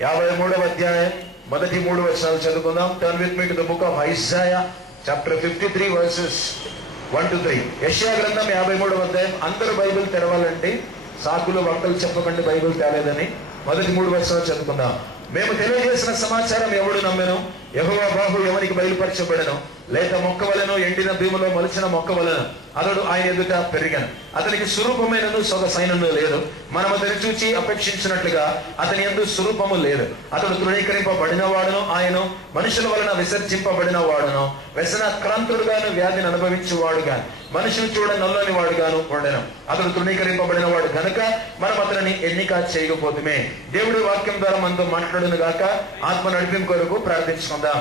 53వ అధ్యాయం మొదటి 3 వచనాలు చదువుకుందాం. Turn with me to the book of Isaiah chapter 53 versus 1 to 3. యెషయా గ్రంథం 53వ అధ్యాయం. అందరూ బైబిల్ తెరవాలంటే సాకులు వక్తలు చెప్పకండి బైబిల్ తేలేదని. మొదటి 3 వచనాలు చదువుకుందాం. మేము తెలియజేసిన సమాచారం ఎవడు నమ్మెను? యెహోవా బాహు ఎవరికి బయలుపరచబడెను? లేక మొక్క వలెను ఎండిన భూమిలో మొలిచిన మొక్క వలెను అతడు ఆయన ఎదుట పెరిగాను. అతనికి స్వరూపమైనను సొగసైనను లేదు. మనం అతని చూచి అపేక్షించినట్లుగా అతని యందు స్వరూపము లేదు. అతడు తృణీకరింపబడిన వాడును, ఆయన మనుషుల వలన విసర్జింపబడిన వాడును, వ్యసన క్రాంతుడుగాను వ్యాధిని అనుభవించేవాడుగాను మనుషులు చూడ నల్లని వాడుగాను ఉండెను. అతడు తృణీకరింపబడిన వాడు కనుక మనం అతనిని ఎన్నిక చేయకపోతుమే. దేవుడి వాక్యం ద్వారా మనతో మాట్లాడును గాక. ఆత్మ నడిపింపు కొరకు ప్రార్థించుకుందాం.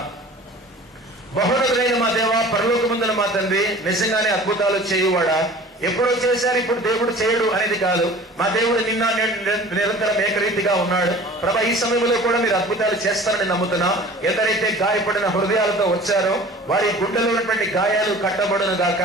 బహునతుడైన మా దేవ, పరలోకమందున మా తండ్రి, నిజంగానే అద్భుతాలు చేయువాడా? ఎప్పుడో చేశారు, ఇప్పుడు దేవుడు చేయడు అనేది కాదు. మా దేవుడు నిన్న నిరంతరం ఏకరీతిగా ఉన్నాడు. ప్రభా, ఈ సమయంలో కూడా మీరు అద్భుతాలు చేస్తారని నమ్ముతున్నా. ఎందరైతే గాయపడిన హృదయాలతో వచ్చారో వారి గుండెలో ఉన్నటువంటి గాయాలు కట్టబడును గాక.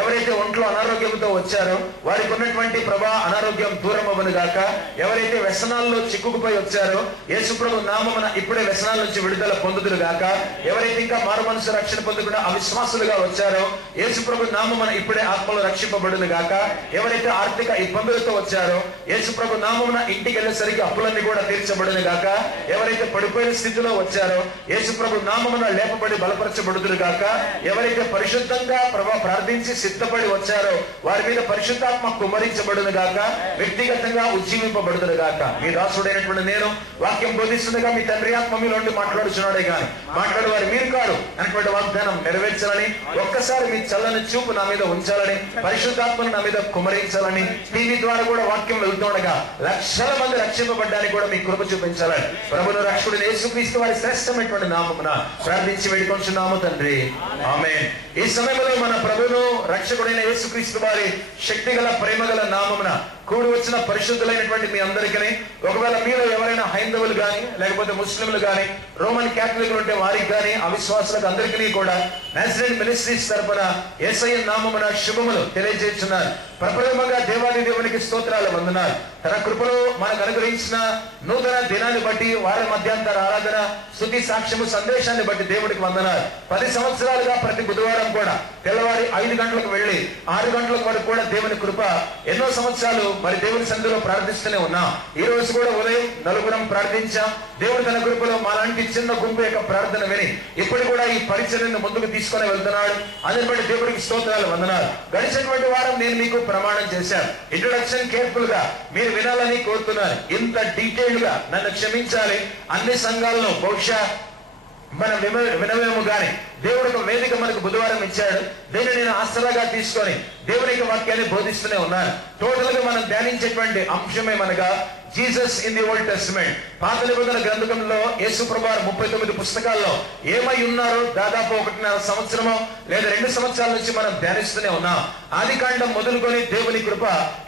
ఎవరైతే ఒంట్లో అనారోగ్యంతో వచ్చారో వారికి ఉన్నటువంటి ప్రభా అనారోగ్యం దూరం అవ్వను గాక. ఎవరైతే వ్యసనాల్లో చిక్కుకుపోయి వచ్చారో యేసు ప్రభు నామమున ఇప్పుడే వ్యసనాల నుంచి విడుదల పొందుదురు గాక. ఎవరైతే ఇంకా మారు మనసు రక్షణ పొందకుండా అవిశ్వాసులుగా వచ్చారో యేసు ప్రభు నామమున ఇప్పుడే ఆత్మలో రక్షింపబడు గాక. ఎవరైతే ఆర్థిక ఇబ్బందులతో వచ్చారో యేసు ప్రభు నామమున ఇంటికి వెళ్ళేసరికి అప్పులన్నీ కూడా తీర్చబడును గాక. ఎవరైతే పడిపోయిన స్థితిలో వచ్చారో యేసు ప్రభు నామమున లేపబడి బలపరచబడుదురు గాక. ఎవరైతే పరిశుద్ధంగా ప్రభు ప్రార్థించి సిద్ధపడి వచ్చారో వారి మీద పరిశుద్ధాత్మ కుమ్మరించబడును గాక. వ్యక్తిగతంగా ఉజ్జీవింపబడుదురు గాక. మీ దాసుడైనటువంటి నేను వాక్యం బోధిస్తుండగా మీ తండ్రి ఆత్మ మీలో ఉండి మాట్లాడుచున్నాడే గాని మాట్లాడు వారు మీరు కాదు అన్నటువంటి వాగ్దానం నెరవేర్చాలని, ఒక్కసారి మీ చల్లని చూపు నా మీద ఉంచాలని, పరిశుద్ధ నా మీద కుమరించాలని, టీవీ ద్వారా కూడా వాక్యం వెళ్తుండగా లక్షల మంది రక్షింపబడ్డానికి కూడా మీ కృప చూపించాలని ప్రభువును రక్షకుడు యేసుక్రీస్తు వారి శ్రేష్టమైనటువంటి నామమున ప్రార్థించి వేడుకొంచున్నాము తండ్రి, ఆమేన్. ఈ సమయంలో మన ప్రభువును రక్షకుడైన యేసుక్రీస్తు వారి శక్తిగల ప్రేమగల నామమున కూడి వచ్చిన పరిశుద్ధులైనటువంటి మీ అందరికీ, ఒకవేళ మీలో ఎవరైనా హైందవులు గాని లేకపోతే ముస్లింలు గాని రోమన్ క్యాథలిక్లు ఉంటే వారికి గాని అవిశ్వాసులకు అందరికీ కూడా నాజరేన్ మినిస్ట్రీస్ తరపున యేసయ్య నామమున శుభములు తెలియజేస్తున్నారు. ప్రప్రథమంగా దేవాది దేవునికి స్తోత్రాలు వందనాలు. తన కృపలో మనకు అనుగ్రహించిన నూతన దినాన్ని బట్టి, వారి మధ్యాంతర ఆరాధన స్తుతి సాక్ష్యము సందేశాన్ని బట్టి దేవుడికి వందనాలు. 10 సంవత్సరాలుగా ప్రతి బుధవారం కూడా తెల్లవారి 5 గంటలకు వెళ్లి 6 గంటల వరకు కూడా దేవుని కృప ఎన్నో సంవత్సరాలు మరి దేవుని సన్నిధిలో ప్రార్థిస్తూనే ఉన్నాం. ఈ రోజు కూడా ఉదయం నలుగురం ప్రార్థించాం. దేవుడు తన కృపలో మాలాంటి చిన్న గుంపు యొక్క ప్రార్థన విని ఇప్పుడు కూడా ఈ పరిచర్యను ముందుకు తీసుకొని వెళ్తున్నాడు. అందుని బట్టి దేవుడికి స్తోత్రాలు వందనాలు. గడిచినటువంటి వారం నేను మీకు ప్రమాణం చేశాను. ఇంట్రొడక్షన్ కేర్ఫుల్ గా మీరు వినాలని కోరుతున్నాను. ఇంత డీటెయిల్డ్ గా నన్ను క్షమించాలి. అన్ని సంఘాలను బహుశా మనం వినవేమో గాని దేవుడు ఒక వేదిక మనకు బుధవారం ఇచ్చాడు. దీన్ని నేను ఆసరాగా తీసుకొని దేవుని యొక్క వాక్యాన్ని బోధిస్తూనే ఉన్నాను. టోటల్ గా మనం ధ్యానించేటువంటి అంశమేమనగా Jesus in the old testament. పాత నిబంధన గ్రంథంలో యేసు ప్రభువారు 39 పుస్తకాల్లో ఏమై ఉన్నారో దాదాపు 1.5 సంవత్సరమో లేదా 2 సంవత్సరాల నుంచి మనం ధ్యానిస్తూనే ఉన్నాం. ఆదికాండం మొదలుకొని దేవుని కృప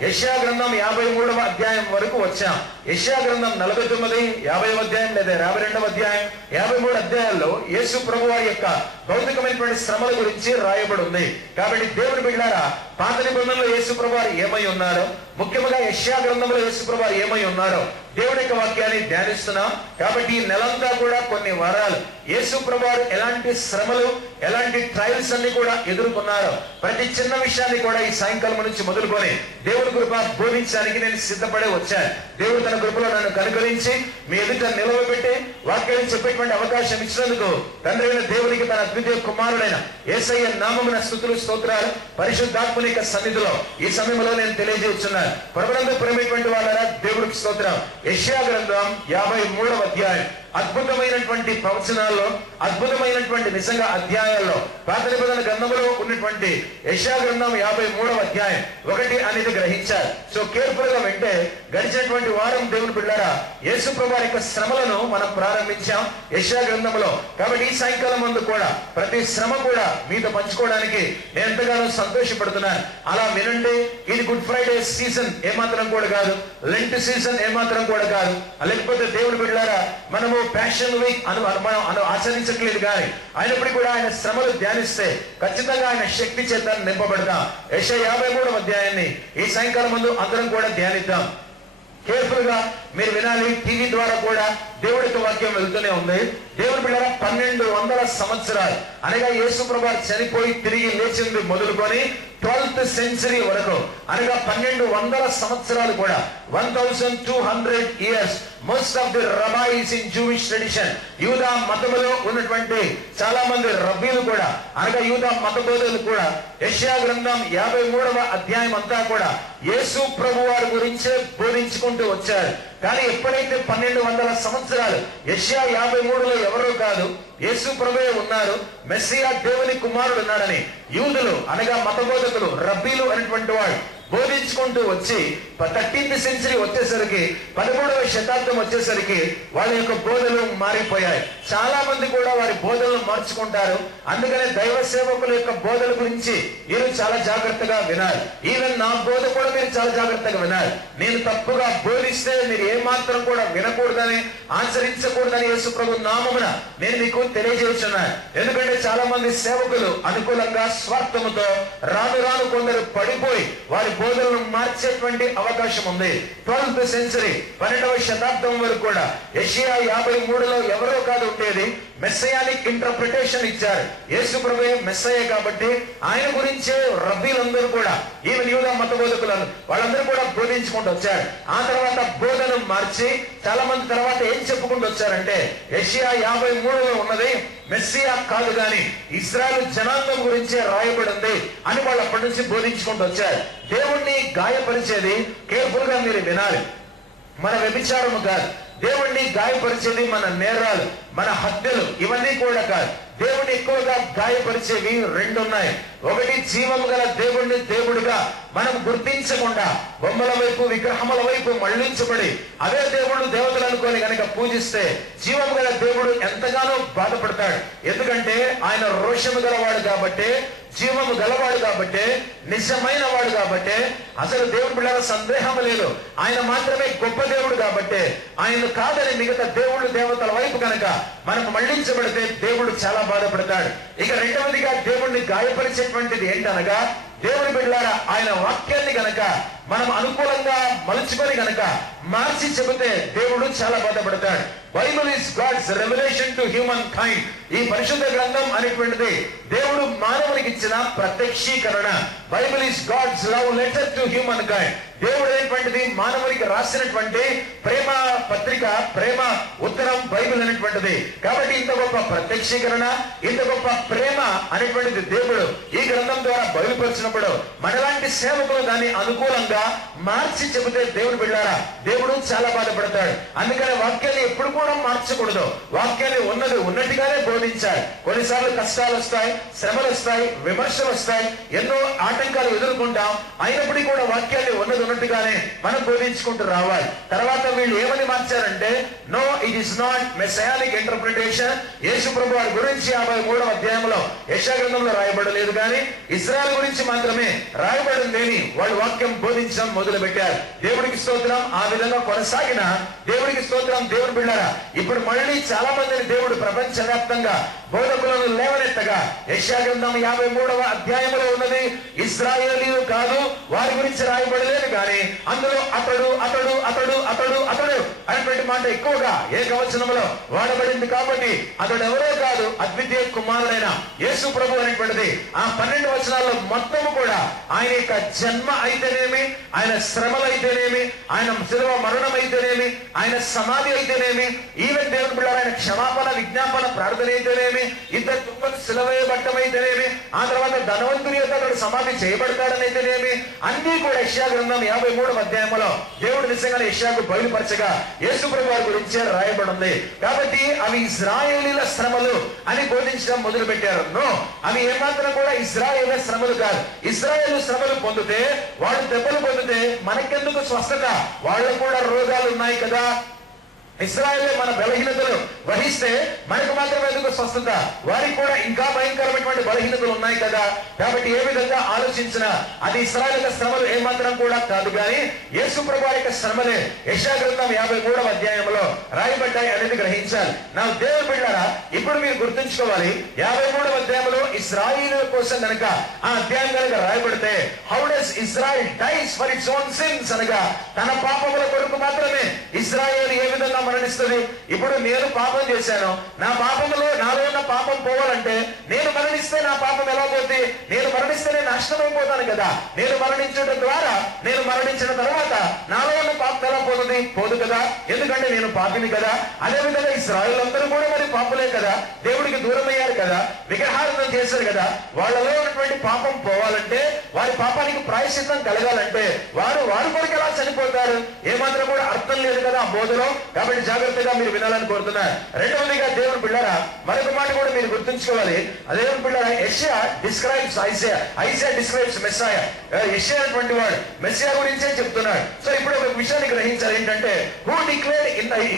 యెషయా గ్రంథం 53వ అధ్యాయం వరకు వచ్చాం. యెషయా గ్రంథం 49, 50వ అధ్యాయం లేదా 52వ అధ్యాయం, 53 అధ్యాయాల్లో యేసు ప్రభువారి యొక్క భౌతికమైనటువంటి శ్రమల గురించి రాయబడి ఉంది. కాబట్టి దేవుని బిడ్డలారా, పాత నిబంధనలో యేసు ప్రభువారు ఏమై ఉన్నారో, ముఖ్యంగా యెషయా గ్రంథంలో యేసు ప్రభువారు ఏమై ఉన్నారో దేవుడి యొక్క వాక్యాన్ని ధ్యానిస్తున్నాం. కాబట్టి ఈ నెలంతా కూడా కొన్ని వారాలు యేసు ప్రభువారు ఎలాంటి శ్రమలు, ఎలాంటి ట్రయల్స్ అన్ని కూడా ఎదుర్కొన్నారో ప్రతి చిన్న విషయాన్ని కూడా ఈ సాయంకాలం నుంచి మొదలుకొని దేవుడి కృప బోధించడానికి నేను సిద్ధపడే వచ్చాను. దేవుడు తన కృపలో నన్ను కనుగరించి మీ ఎదుట నిలవబెట్టి వాక్యాన్ని చెప్పేటువంటి అవకాశం ఇచ్చినందుకు తండ్రి అయిన దేవునికి తన అద్వితీయ కుమారుడైన యేసయ్య నామమున స్తుతులు స్తోత్రాలు పరిశుద్ధాత్మని యొక్క సన్నిధిలో ఈ సమయంలో నేను తెలియజేస్తున్నాను. ప్రభునందు ప్రేమైనటువంటి వాళ్ళరా, దేవుడికి స్తోత్రం. యెషయా గ్రంథం 53వ అధ్యాయం అద్భుతమైనటువంటి ప్రవచనాల్లో, అద్భుతమైనటువంటి నిజంగా అధ్యాయాల్లో పాత నిబంధన గ్రంథంలో ఉన్నటువంటి యెషయా గ్రంథం 53వ అధ్యాయం 1 అనేది గ్రహించారు. సో కేర్ఫుల్ గా వింటే గడిచినటువంటి వారం దేవుని బిడ్డలారా యేసు ప్రభువారి యొక్క శ్రమలను మనం ప్రారంభించాం యెషయా గ్రంథంలో. కాబట్టి ఈ సాయంకాలం ముందు కూడా ప్రతి శ్రమ కూడా మీతో పంచుకోవడానికి నేను ఎంతగానో సంతోషపడుతున్నాను. అలా వినండి. ఇది గుడ్ ఫ్రైడే సీజన్ ఏమాత్రం కూడా కాదు, లెంట్ సీజన్ ఏమాత్రం కూడా కాదు. లేకపోతే దేవుని బిడ్డలారా మనము ప్యాషన్ వీక్ మనం ఆచరించట్లేదు కానీ అయినప్పటికీ కూడా ఆయన శ్రమలు ధ్యానిస్తే ఖచ్చితంగా ఆయన శక్తి చేత నింపబడతాం. యెషయా 53వ అధ్యాయాన్ని ఈ సాయంకాలం ముందు అందరం కూడా ధ్యానిద్దాం. కేర్ఫుల్ గా మీరు వినాలి. టీవీ ద్వారా కూడా దేవుడికి వాక్యం వెళ్తూనే ఉంది. దేవుడి బిడ్డ 1200 సంవత్సరాలు అనగా యేసు ప్రభువు చనిపోయి తిరిగి లేచింది మొదలుకొని 12th century వరకు అనగా 1200 సంవత్సరాలు కూడా 1200 years. Most of the rabbis in Jewish tradition, యూదా మతములో ఉన్నటువంటి చాలా మంది రబ్బీలు కూడా అనగా యూదా మత బోధకులు కూడా యెషయా గ్రంథం 53వ అధ్యాయం అంతా కూడా యేసు ప్రభు వారి గురించే బోధించుకుంటూ వచ్చారు. కానీ ఎప్పుడైతే 1200 సంవత్సరాలు యెషయా 53లో ఎవరో కాదు యేసు ప్రభువే ఉన్నారు, మెస్సియా దేవుని కుమారుడు ఉన్నాడని యూదులు అనగా మత బోధకులు రబ్బీలు అనేటువంటి వాడు బోధించుకుంటూ వచ్చి 13th century వచ్చేసరికి 13వ శతాబ్దం వచ్చేసరికి వాళ్ళ యొక్క బోధలు మారిపోయాయి. చాలా మంది కూడా వారి బోధనలు మార్చుకుంటారు. అందుకనే దైవ సేవకుల యొక్క బోధల గురించి మీరు చాలా జాగ్రత్తగా వినాలి. ఈవెన్ నా బోధ కూడా మీరు చాలా జాగ్రత్తగా వినాలి. నేను తప్పుగా బోధిస్తే మీరు ఏమాత్రం కూడా వినకూడదని ఆచరించకూడదని యేసు ప్రభు నామమున నేను మీకు తెలియజేస్తున్నాను. ఎందుకంటే చాలా మంది సేవకులు అనుకూలంగా స్వార్థముతో రాను రాను కొందరు పడిపోయి వారి బోధనలు మార్చేటువంటి అవకాశం ఉంది. 12th century 12వ శతాబ్దం వరకు కూడా యెషయా 53లో ఎవరో కాదు ఉండేది, మెస్సయానిక్ ఇంటర్ప్రిటేషన్ ఇచ్చారు. యేసు ప్రభువే మెస్సయే కాబట్టి ఆయన గురించే రబ్బీలందరూ కూడా ఈవెన్ యూదా మత బోధకులను వాళ్ళందరూ కూడా బోధించుకుంటూ వచ్చారు. ఆ తర్వాత బోధన మార్చి చాలా మంది తర్వాత ఏం చెప్పుకుంటూ వచ్చారంటే యెషయా 53లో ఉన్నది మెస్సియా కాదు గాని ఇశ్రాయేలు జనాంగం గురించే రాయబడి ఉంది అని వాళ్ళు అప్పటి నుంచి బోధించుకుంటూ వచ్చారు. దేవుణ్ణి గాయపరిచేది కేర్ఫుల్ గా మీరు వినాలి. మన వ్యభిచారము కాదు, దేవుణ్ణి గాయపరిచేది మన నేరాలు, మన హత్యలు, ఇవన్నీ కూడా కాదు. దేవుణ్ణి ఎక్కువగా గాయపరిచేవి రెండు ఉన్నాయి. ఒకటి జీవం గల దేవుణ్ణి దేవుడిగా మనం గుర్తించకుండా బొమ్మల వైపు విగ్రహముల వైపు మళ్లించబడి అదే దేవుడు దేవతలు అనుకొని గనక పూజిస్తే జీవం గల దేవుడు ఎంతగానో బాధపడతాడు. ఎందుకంటే ఆయన రోషము గలవాడు కాబట్టి, జీవము గలవాడు కాబట్టి, నిజమైన వాడు కాబట్టి, అసలు దేవుడి బిడ్డల సందేహం లేదు, ఆయన మాత్రమే గొప్ప దేవుడు కాబట్టి ఆయన కాదని మిగతా దేవుళ్ళు దేవతల వైపు కనుక మనకు మళ్లించబడితే దేవుడు చాలా బాధపడతాడు. ఇక రెండవదిగా దేవుణ్ణి గాయపరిచేటువంటిది ఏంటనగా దేవుడి బిడ్డలారా ఆయన వాక్యాన్ని గనక మనం అనుకూలంగా మలుచుకొని గనక మార్చి చెబితే దేవుడు చాలా బాధపడతాడు. Bible is God's revelation to humankind. ఈ పరిశుద్ధ గ్రంథం అనేటువంటిది దేవుడు మానవునికి ఇచ్చిన ప్రత్యక్షీకరణ. Bible is God's love letter to humankind. దేవుడు అనేటువంటిది మానవునికి రాసినటువంటి ప్రేమ పత్రిక, ప్రేమ ఉత్తరం బైబిల్ అనేటువంటిది. కాబట్టి ఇంత గొప్ప ప్రత్యక్షీకరణ, ఇంత గొప్ప ప్రేమ అనేటువంటిది దేవుడు ఈ గ్రంథం ద్వారా బయలుపరిచినప్పుడు మనలాంటి సేవకులు దాన్ని అనుకూలంగా మార్చి చెబితే దేవుడు బిడ్డారా దేవుడు చాలా బాధపడతాడు. అందుకని వాక్యాన్ని ఎప్పుడు కూడా మార్చకూడదు. వాక్యాన్ని ఉన్నది ఉన్నట్టుగానే బోధించాలి. కొన్నిసార్లు కష్టాలు వస్తాయి, శ్రమలు వస్తాయి, విమర్శలు వస్తాయి, ఎన్నో ఆటంకాలు ఎదుర్కొంటాం. అయినప్పటికీ కూడా వాక్యాన్ని ఉన్నది ఉన్నట్టుగానే మనం బోధించుకుంటూ రావాలి. తర్వాత వీళ్ళు ఏమని మార్చారంటే no it is not messianic interpretation. Yesu ప్రభు వారి గురించి 53వ అధ్యాయంలో యెషయా గ్రంథంలో రాయబడలేదు కానీ ఇశ్రాయేలు గురించి మాత్రమే రాయబడింది అని వాళ్ళు వాక్యం బోధించడం మొదలు పెట్టారు. దేవుడికి స్తోత్రం. ఆ విధంగా కొనసాగిన దేవుడికి స్తోత్రం. దేవుడు బిడ్డరా ఇప్పుడు మళ్ళీ చాలా మందిని దేవుడు ప్రపంచవ్యాప్తంగా బోధకులను లేవనెత్తగా యెషయా గ్రంథం 53వ అధ్యాయంలో ఉన్నది ఇశ్రాయేలీయులు కాదు, వారి గురించి రాయబడలేదు కానీ అందులో అతడు అతడు అతడు అతడు అతడు అనేటువంటి మాట ఎక్కువగా ఏకవచనంలో వాడబడింది. కాబట్టి అతడు ఎవరో కాదు, అద్వితీయ కుమారుడైన యేసు ప్రభు అనేటువంటిది ఆ 12 వచనాల్లో మొత్తము కూడా ఆయన యొక్క జన్మ అయితేనేమి, ఆయన శ్రమలు అయితేనేమి, ఆయన శిలువ మరణం అయితేనేమి, ఆయన సమాధి అయితేనేమి, ఈవెన్ దేవుని బిడ్డలారా ఆయన క్షమాపణ విజ్ఞాపన ప్రార్థన అయితేనేమి, ఇద్దరు దుఃఖం శిలవేయబట్టం అయితేనేమి, ఆ తర్వాత ధనవంతుని యొక్క అతడు సమాధి చేయబడతాడని అయితేనేమి, అన్ని కూడా యెషయా గ్రంథం 53వ అధ్యాయంలో దేవుడు నిజంగా యెషయాకు బయలుపరచగా యేసు ప్రభు వారి గురించే రాయబడి ఉంది. కాబట్టి అవి ఇశ్రాయేలీల శ్రమలు అని బోధించడం మొదలు పెట్టారు. నో, అవి ఏమాత్రం కూడా ఇశ్రాయేలీల శ్రమలు కాదు. ఇశ్రాయేలు శ్రమలు పొందితే, వాళ్ళు దెబ్బలు పొందితే మనకెందుకు స్వస్థత? వాళ్ళకు కూడా రోగాలు ఉన్నాయి కదా. ఇశ్రాయేలే మన బలహీనతలు వహిస్తే మనకు మాత్రం ఎందుకు స్వస్థత? వారికి కూడా ఇంకా భయంకరమైనటువంటి బలహీనతలు ఉన్నాయి కదా. కాబట్టి ఏ విధంగా ఆలోచించినా అది ఇశ్రాయేలు శ్రమలు ఏమాత్రం కూడా కాదు, కానీ యేసు ప్రభువు యొక్క శ్రమలే యెషయా గ్రంథం 53వ అధ్యాయంలో రాయబడ్డాయి అనేది గ్రహించాలి. నా దేవుని బిడ్డలారా, ఇప్పుడు మీరు గుర్తుంచుకోవాలి, 53వ అధ్యాయంలో ఇశ్రాయేలు కోసం కనుక ఆ అధ్యాయం కనుక రాయబడితే how does Israel dies for its own sins అనగా తన పాపముల కొరకు మాత్రమే ఇజ్రాయేల్ ఏ విధంగా మరణిస్తుంది. ఇప్పుడు నేను పాపం చేశాను, నా పాపములో నాలో ఉన్న పాపం పోవాలంటే నేను మరణిస్తే నా పాపం ఎలా పోతుంది? నేను మరణిస్తే నేను నాశనం అయిపోతాను కదా. నేను మరణించడం ద్వారా, నేను మరణించిన తర్వాత నాలో ఉన్న పాపం ఎలా పోతుంది? పోదు కదా, ఎందుకంటే నేను పాపిని కదా. అదే విధంగా ఇశ్రాయేలు అందరూ కూడా మరి పాపులే కదా, దేవుడికి దూరం అయ్యారు కదా, విగ్రహారాధన చేశారు కదా. వాళ్ళలో ఉన్నటువంటి పాపం పోవాలంటే, వారి పాపానికి ప్రాయశ్చిత్తం కలగాలంటే వారు కొరకు ఎలా చనిపోతారు? ఏమాత్రం కూడా అర్థం లేదు కదా ఆ బోధలో. కాబట్టి జాగ్రత్తగా మీరు వినాలని కోరుతున్నారు. రెండవదిగా దేవుని బిడ్డలారా, మరొక మాట కూడా మీరు గుర్తుంచుకోవాలి. దేవుని బిడ్డలారా, యెషయా డిస్క్రైబ్స్ ఐజయా డిస్క్రైబ్స్ మెస్సాయా. యెషయా అటువంటి వాడు మెస్సియా గురించే చెప్తున్నాడు. సో ఇప్పుడు ఒక విషయాన్ని గ్రహించాలి, ఏంటంటే who declare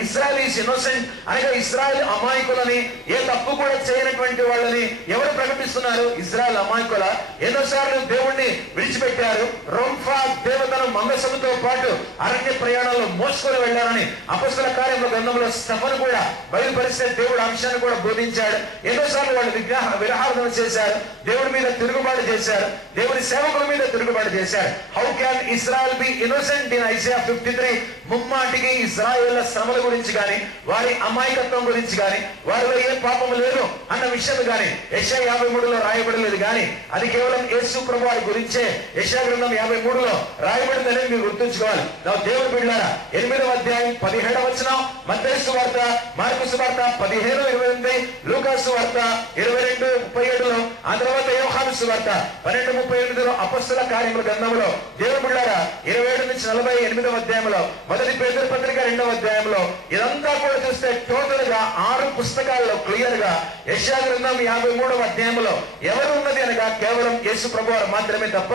Israel is innocent అనగా ఇజ్రాయెల్ అమాయకులని, ఏ తప్పు కూడా చేయనటువంటి వాళ్ళని ఎవరు ప్రకటిస్తున్నారు? ఇజ్రాయెల్ అమాయకుల. ఎన్నోసార్లు దేవుణ్ణి విడిచిపెట్టారు, రొంఫా దేవతను మంగసముతో పాటు అరణ్య ప్రయాణంలో మోసుకొని వెళ్లారని అపొస్తలుల కార్యముల గ్రంథంలో స్టెఫను కూడా బయలుపరిస్తే దేవుడు అంశాన్ని కూడా బోధించాడు. ఎన్నోసార్లు వాళ్ళు విగ్రహారాధన చేశారు, దేవుడి మీద తిరుగుబాటు చేశారు, దేవుని సేవకుల మీద తిరుగుబాటు చేశారు. How can Israel B innocent in Isaiah 53? ముమ్మాటికి ఇజ్రాయేళ్ల శ్రమల గురించి గాని, వారి అమాయకత్వం గురించి గాని, వారిలో ఏ పాపము లేదు అన్న విషయం గాని యెషయా 53లో రాయబడలేదు, గాని అది కేవలం యేసు ప్రభు వారి గురించే యెషయా గ్రంథం 53లో రాయబడిందని మీరు గుర్తుంచుకోవాలి. దేవుని బిడ్డలారా, 8వ అధ్యాయం 17వ వచనం, మత్తయి సువార్త, మార్కు సువార్త 15:28, లూకా సువార్త 22:37లో, ఆ తర్వాత యోహాను సువార్త 12:38లో, అపొస్తలుల కార్యముల గ్రంథంలో దేవుని బిడ్డలారా 27-48వ అధ్యాయంలో, మొదటి పేతురు పత్రిక 2వ అధ్యాయంలో, ఇదంతా కూడా చూస్తే టోటల్ గా 6 పుస్తకాల్లో క్లియర్ గా యెషయా గ్రంథం 53వ అధ్యాయంలో ఎవరు ఉన్నది అనగా కేవలం యేసు ప్రభు వారు మాత్రమే తప్ప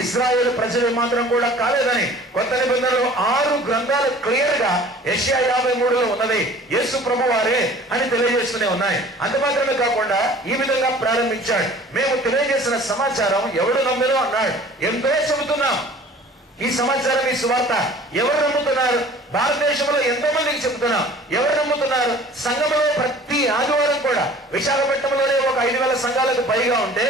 ఇశ్రాయేలు ప్రజలు మాత్రం కూడా కాలేదని కొత్త నిబంధనలో 6 గ్రంథాలు క్లియర్ గా యెషయా 53లో ఉన్నది యేసు ప్రభు వారే అని తెలియజేస్తూనే ఉన్నాయి. అంత మాత్రమే కాకుండా ఈ విధంగా ప్రారంభించాడు, మేము తెలియజేసిన సమాచారం ఎవడు నమ్మినో అన్నాడు. ఎంతో చెబుతున్నాం ఈ సమాచారం, ఈ సువార్త ఎవరు నమ్ముతున్నారు? భారతదేశంలో ఎంతో మందికి చెబుతున్నాం. ఎవరు నమ్ముతున్నారు? సంఘంలో ప్రతి ఆదివారం కూడా విశాఖపట్నంలోనే ఒక 5,000 సంఘాలకు పైగా ఉంటే,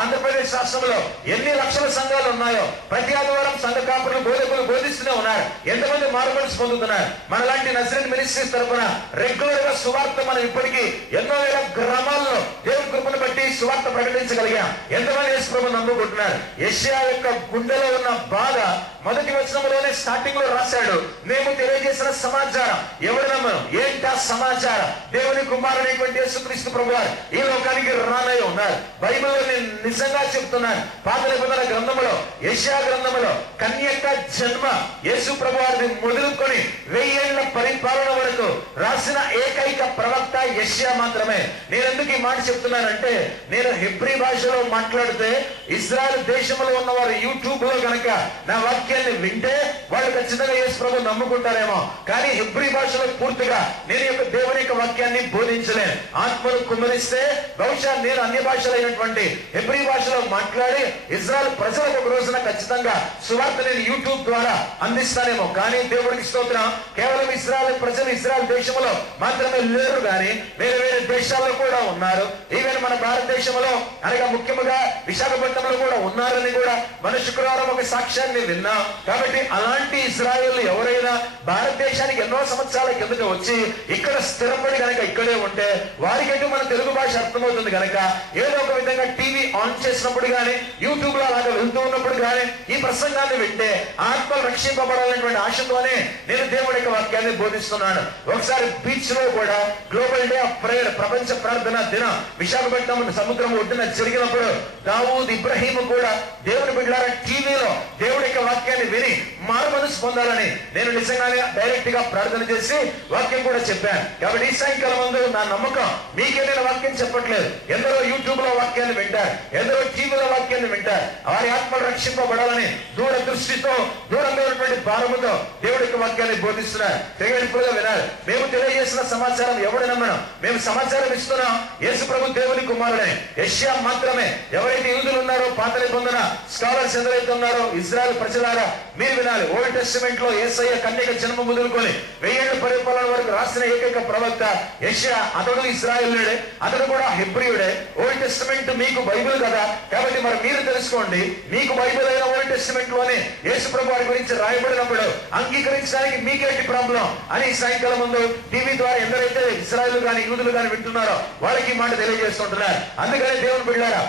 ఆంధ్రప్రదేశ్ రాష్ట్రంలో ఎన్ని లక్షల సంఘాలు ఉన్నాయో ప్రతి ఆదివారం సంఘ కాపురులు బోధకులు బోధిస్తూనే ఉన్నారు. ఎంతమంది మారుమనసు పొందుతున్నారు? మనలాంటి నజరేత్ మినిస్ట్రీస్ తరఫున రెగ్యులర్ గా సువార్త మనం ఇప్పటికీ ఎన్నో వేల గ్రామాల్లో దేవుని కృపను బట్టి సువార్త ప్రకటించగలిగాం. ఎంతమంది యేసు ప్రభువును నమ్ముకుంటున్నారు? యెషయా యొక్క గుండెలో ఉన్న బాధ మొదటి వచనంలోనే స్టార్టింగ్ లో రాశాడు, మేము తెలియజేసిన సమాచారం ఎవరు నమ్మను? ఏంటా సమాచారం? దేవుని కుమారుడైనటువంటి యేసుక్రీస్తు ప్రభువారు ఈ లోకానికి రానై ఉన్నారు. బైబిల్లో నేను నిజంగా చెప్తున్నాను, పాత నిబంధన గ్రంథములో యెషయా గ్రంథములో కన్యక జన్మ యేసు ప్రభువారిని మొదలుకొని 1000 ఏళ్ల పరిపాలన వరకు రాసిన ఏకైక ప్రవక్త యెషయా మాత్రమే. నేను ఎందుకు ఈ మాట చెప్తున్నానంటే, నేను హెబ్రీ భాషలో మాట్లాడితే ఇజ్రాయెల్ దేశంలో ఉన్నవారు యూట్యూబ్ లో కనుక నా వాక్యాన్ని వింటే వాళ్ళు ఖచ్చితంగా యేసు ప్రభు నమ్ముకుంటారేమో, కానీ హెబ్రీ భాషలో పూర్తిగా నేను యొక్క దేవుని యొక్క వాక్యాన్ని బోధించలేను. ఆత్మను కుమ్మరిస్తే బహుశా నేను అన్ని భాషలైనటువంటి హెబ్రీ భాషలో మాట్లాడి ఇజ్రాయెల్ ప్రజలకు ఒక రోజున ఖచ్చితంగా సువార్త నేను యూట్యూబ్ ద్వారా అందిస్తానేమో. కానీ దేవుడికి స్తోత్రం, కేవలం ఇజ్రాయెల్ ప్రజలు ఇజ్రాయెల్ దేశంలో మాత్రమే లేరు, కానీ వేరే వేరే దేశాల్లో కూడా ఉన్నారు. ఈవెన్ మన భారతదేశంలో అనగా ముఖ్యంగా విశాఖపట్నంలో కూడా ఉన్నారని కూడా మన శుక్రవారం ఒక సాక్ష్యాన్ని విన్నాం. కాబట్టి అలాంటి ఇజ్రాయేల్ ఎవరైనా భారతదేశానికి ఎన్నో సంవత్సరాల కిందట వచ్చి ఇక్కడ స్థిరపడి కనుక ఇక్కడే ఉంటే వారికంటూ మన తెలుగు భాష అర్థమవుతుంది కనుక ఏదో ఒక విధంగా టీవీ ఆన్ చేసినప్పుడు కానీ యూట్యూబ్ లో అలాగా వెళ్తూ ఉన్నప్పుడు కానీ ఈ ప్రసంగాన్ని వింటే ఆత్మలు రక్షింపబడాలనేటువంటి ఆశతోనే నేను దేవుడి యొక్క వాక్యాన్ని బోధిస్తున్నాను. ఒకసారి బీచ్ లో కూడా గ్లోబల్ డే ఆఫ్ ప్రేయర్, ప్రపంచ ప్రార్థన దినం విశాఖపట్నం సముద్రం ఒడ్డున జరిగినప్పుడు దావూద్, ఇబ్రహీం కూడా దేవుని బిడ్డలారా టీవీలో దేవుడి యొక్క వాక్యాన్ని విని మారు మనసు పొందాలని నేను నిజంగానే డైరెక్ట్ గా ప్రార్థన చేసి వాక్యం కూడా చెప్పాను. కాబట్టి ఈ సాయంకాలం ముందు నా నమ్మకం మీకు మీకే నేను వాక్యం చెప్పట్లేదు. ఎందరో యూట్యూబ్ లో వాక్యాన్ని వింటారు, ఎందరో టీవీలో వాక్యాన్ని వింటారు. వారి ఆత్మలు రక్షింపబడాలని దూరదృష్టితో, దూరంగా ఉన్నటువంటి భారముతో దేవుడి యొక్క వాక్యాన్ని బోధిస్తున్నారు. తెగడిపులుగా వినాలి. మేము తెలియజేసిన సమాచారం ఎవడు నమ్మను? మేము సమాచారం ఇస్తున్నాం, యేసు ప్రభు దేవుని కుమారుడే. యెషయా మాత్రమే. ఎవరైతే యూదులు ఉన్నారో, పాత నిబంధన స్కాలర్స్ ఎవరైతే ఉన్నారో, ఇజ్రాయెల్ ప్రజలారా మీరు వినాలి. ఓల్డ్ టెస్టిమెంట్ లో యేసయ్య కన్యక జన్మ మొదలుకొని 1000 ఏళ్ల పరిపాలన వరకు రాసిన ఏకైక ప్రవక్త యెషయా. అతడు ఇశ్రాయేలుడే, అతడు కూడా హెబ్రీయుడే. ఓల్డ్ టెస్టిమెంట్ మీకు బైబిల్ కదా, కాబట్టి మరి మీరు తెలుసుకోండి. మీకు బైబిల్ అయిన ఓల్డ్ టెస్టిమెంట్ లోనే యేసు ప్రభు వారి గురించి రాయబడినప్పుడు అంగీకరించడానికి మీకేంటి ప్రాబ్లం అని సాయంకాలం ముందు టీవీ ద్వారా ఎందరైతే ఇశ్రాయేలు గాని యూదులు గాని వింటున్నారో వాళ్ళకి మాట తెలియజేస్తుంటున్నారు. అందుకని దేవుని బిడ్డలారా,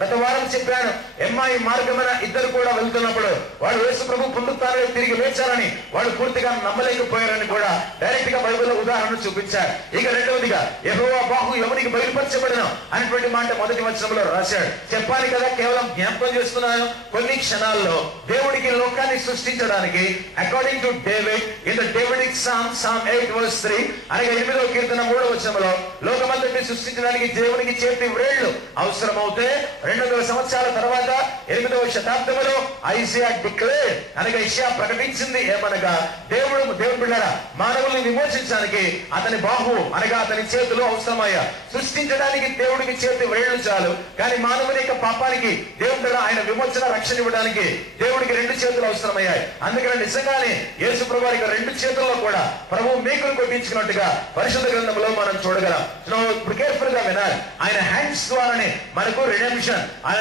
గత వారం చెప్పాను, ఎమ్మాయి మార్గమైన ఇద్దరు కూడా వెళ్తున్నప్పుడు వాళ్ళు యేసు ప్రభు పునరుత్థానాన్ని తిరిగి లేచారని వాళ్ళు పూర్తిగా నమ్మలేకపోయారని కూడా డైరెక్ట్ గా బైబిల్లో ఉదాహరణ చూపించారు. ఇక రెండవదిగా యెహోవా బాహు ఎవరికి బయలుపరచబడిన అనేటువంటి మాట మొదటి వచనంలో రాశాడు. చెప్పాలి కదా, కేవలం జ్ఞాపకం చేస్తున్నాను. కొన్ని క్షణాల్లో దేవుడికి లోకాన్ని సృష్టించడానికి according to David in the Davidic psalm 8:3 అనగా 8వ కీర్తన 3వ వచనంలో లోకమంతటిని సృష్టించడానికి దేవునికి చేతి వ్రేళ్లు అవసరమవుతే 200 సంవత్సరాల తర్వాత 8వ శతాబ్దంలో ఐజియా డిక్లేర్డ్ అనగా యెషయా ప్రకటించింది ఏమనగా దేవుని బిడ్డలారా, మానవుల్ని విమోచించడానికి అతని బాహు అనగా అతని చేతులు అవసరమయ్యా. సృష్టించడానికి దేవుడికి చేతి వ్రేళ్లు చాలు, కానీ మానవుని యొక్క పాపానికి దేవుడు ఆయన విమోచన రక్షణ ఇవ్వడానికి దేవుడికి 2 చేతులు అవసరమయ్యాయి. అందుకని నిజంగానే యేసు ప్రభు వారికి 2 చేతుల్లో కూడా ప్రభు మేకులు కొట్టించుకున్నట్టుగా పరిశుద్ధ గ్రంథంలో మనం చూడగలం. కేర్ఫుల్ గా వినాలి. ఆయన హ్యాండ్స్ ద్వారానే మనకు రిడెంప్షన్, ఆయన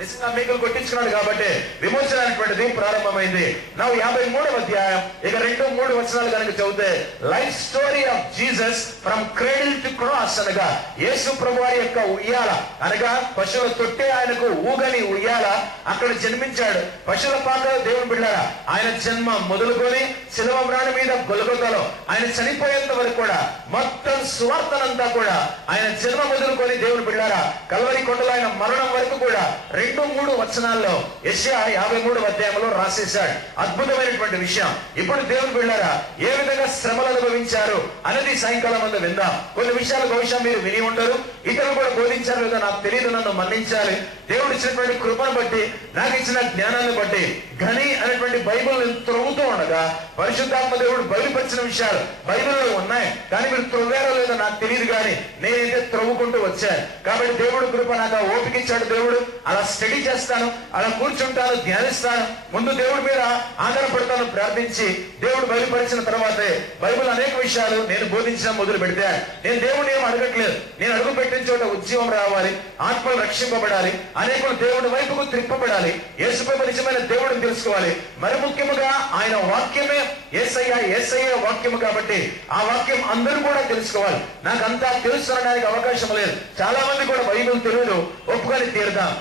నిజంగా మేకులు కొట్టించుకున్నాడు కాబట్టి విమోచన అనేటువంటిది ప్రారంభమైంది. 53వ అధ్యాయం ఇక 2-3 వచనాలు కనుక చదివితే, life story of Jesus from cradle to cross అనగా యేసు ప్రభు వారి యొక్క ఉయ్యాల అనగా పశువుల తొట్టే ఆయనకు ఊగని ఉయ్యాల అక్కడ జన్మించాడు. పశువుల పాకలో దేవుని బిడ్డలారా, ఆయన జన్మ మొదలుకొని శిలువ మ్రాణి మీద గొల్గొతాలో ఆయన చనిపోయేంత వరకు కూడా మొత్తం సువార్తనంతా కూడా ఆయన జన్మ మొదలుకొని దేవుని బిడ్డలారా కల్వరి కొండలో ఆయన మరణం వరకు కూడా 2-3 వచనాల్లో యెషయా 53వ అధ్యాయంలో రాసేశాడు. అద్భుతమైనటువంటి విషయం. ఇప్పుడు దేవుని బిడ్డలారా ఏ విధంగా శ్రమలు అనుభవించారు అనేది సాయంకాలం ముందు విందాం. కొన్ని విషయాలు బహుశా మీరు విని ఉండరు, ఇతరులు కూడా బోధించారు లేదా నాకు తెలియదు, నన్ను మన్నించాలి. దేవుడు ఇచ్చినటువంటి కృపను బట్టి, నాకు ఇచ్చిన జ్ఞానాన్ని బట్టి ఘని అనేటువంటి బైబిల్ త్రవ్వుతూ ఉండగా పరిశుద్ధాత్మ దేవుడు బయలుపరిచిన విషయాలు బైబిల్లో ఉన్నాయి. కానీ మీరు త్రవ్వారో లేదో నాకు తెలియదు, కానీ నేనైతే త్రవ్వుకుంటూ వచ్చాను. కాబట్టి దేవుడు కృప నాకు ఓపిక ఇచ్చాడు. దేవుడు అలా స్టడీ చేస్తాను, అలా కూర్చుంటాను, ధ్యానిస్తాను, ముందు దేవుడి మీద ఆధారపడతాను, ప్రార్థించి దేవుడు బయలుపరిచిన తర్వాతే బైబిల్ అనేక విషయాలు నేను బోధించడం మొదలు పెడితే నేను దేవుడిని ఏం అడగట్లేదు. నేను అడుగు పెట్టిన చోట ఉద్యమం రావాలి, ఆత్మలు రక్షింపబడాలి, అనేకులు దేవుడి వైపుకు త్రిప్పబడాలి, యేసుపై నిజమైన దేవుడిని తెలుసుకోవాలి. మరి ముఖ్యముగా ఆయన వాక్యమే యేసయ్య వాక్యము కాబట్టి ఆ వాక్యం అందరూ కూడా తెలుసుకోవాలి. నాకు అంతా తెలుసుకోవడానికి అవకాశం లేదు. చాలా మంది కూడా బైబిల్ తెలియదు, ఒప్పుకొని తీరుదాం.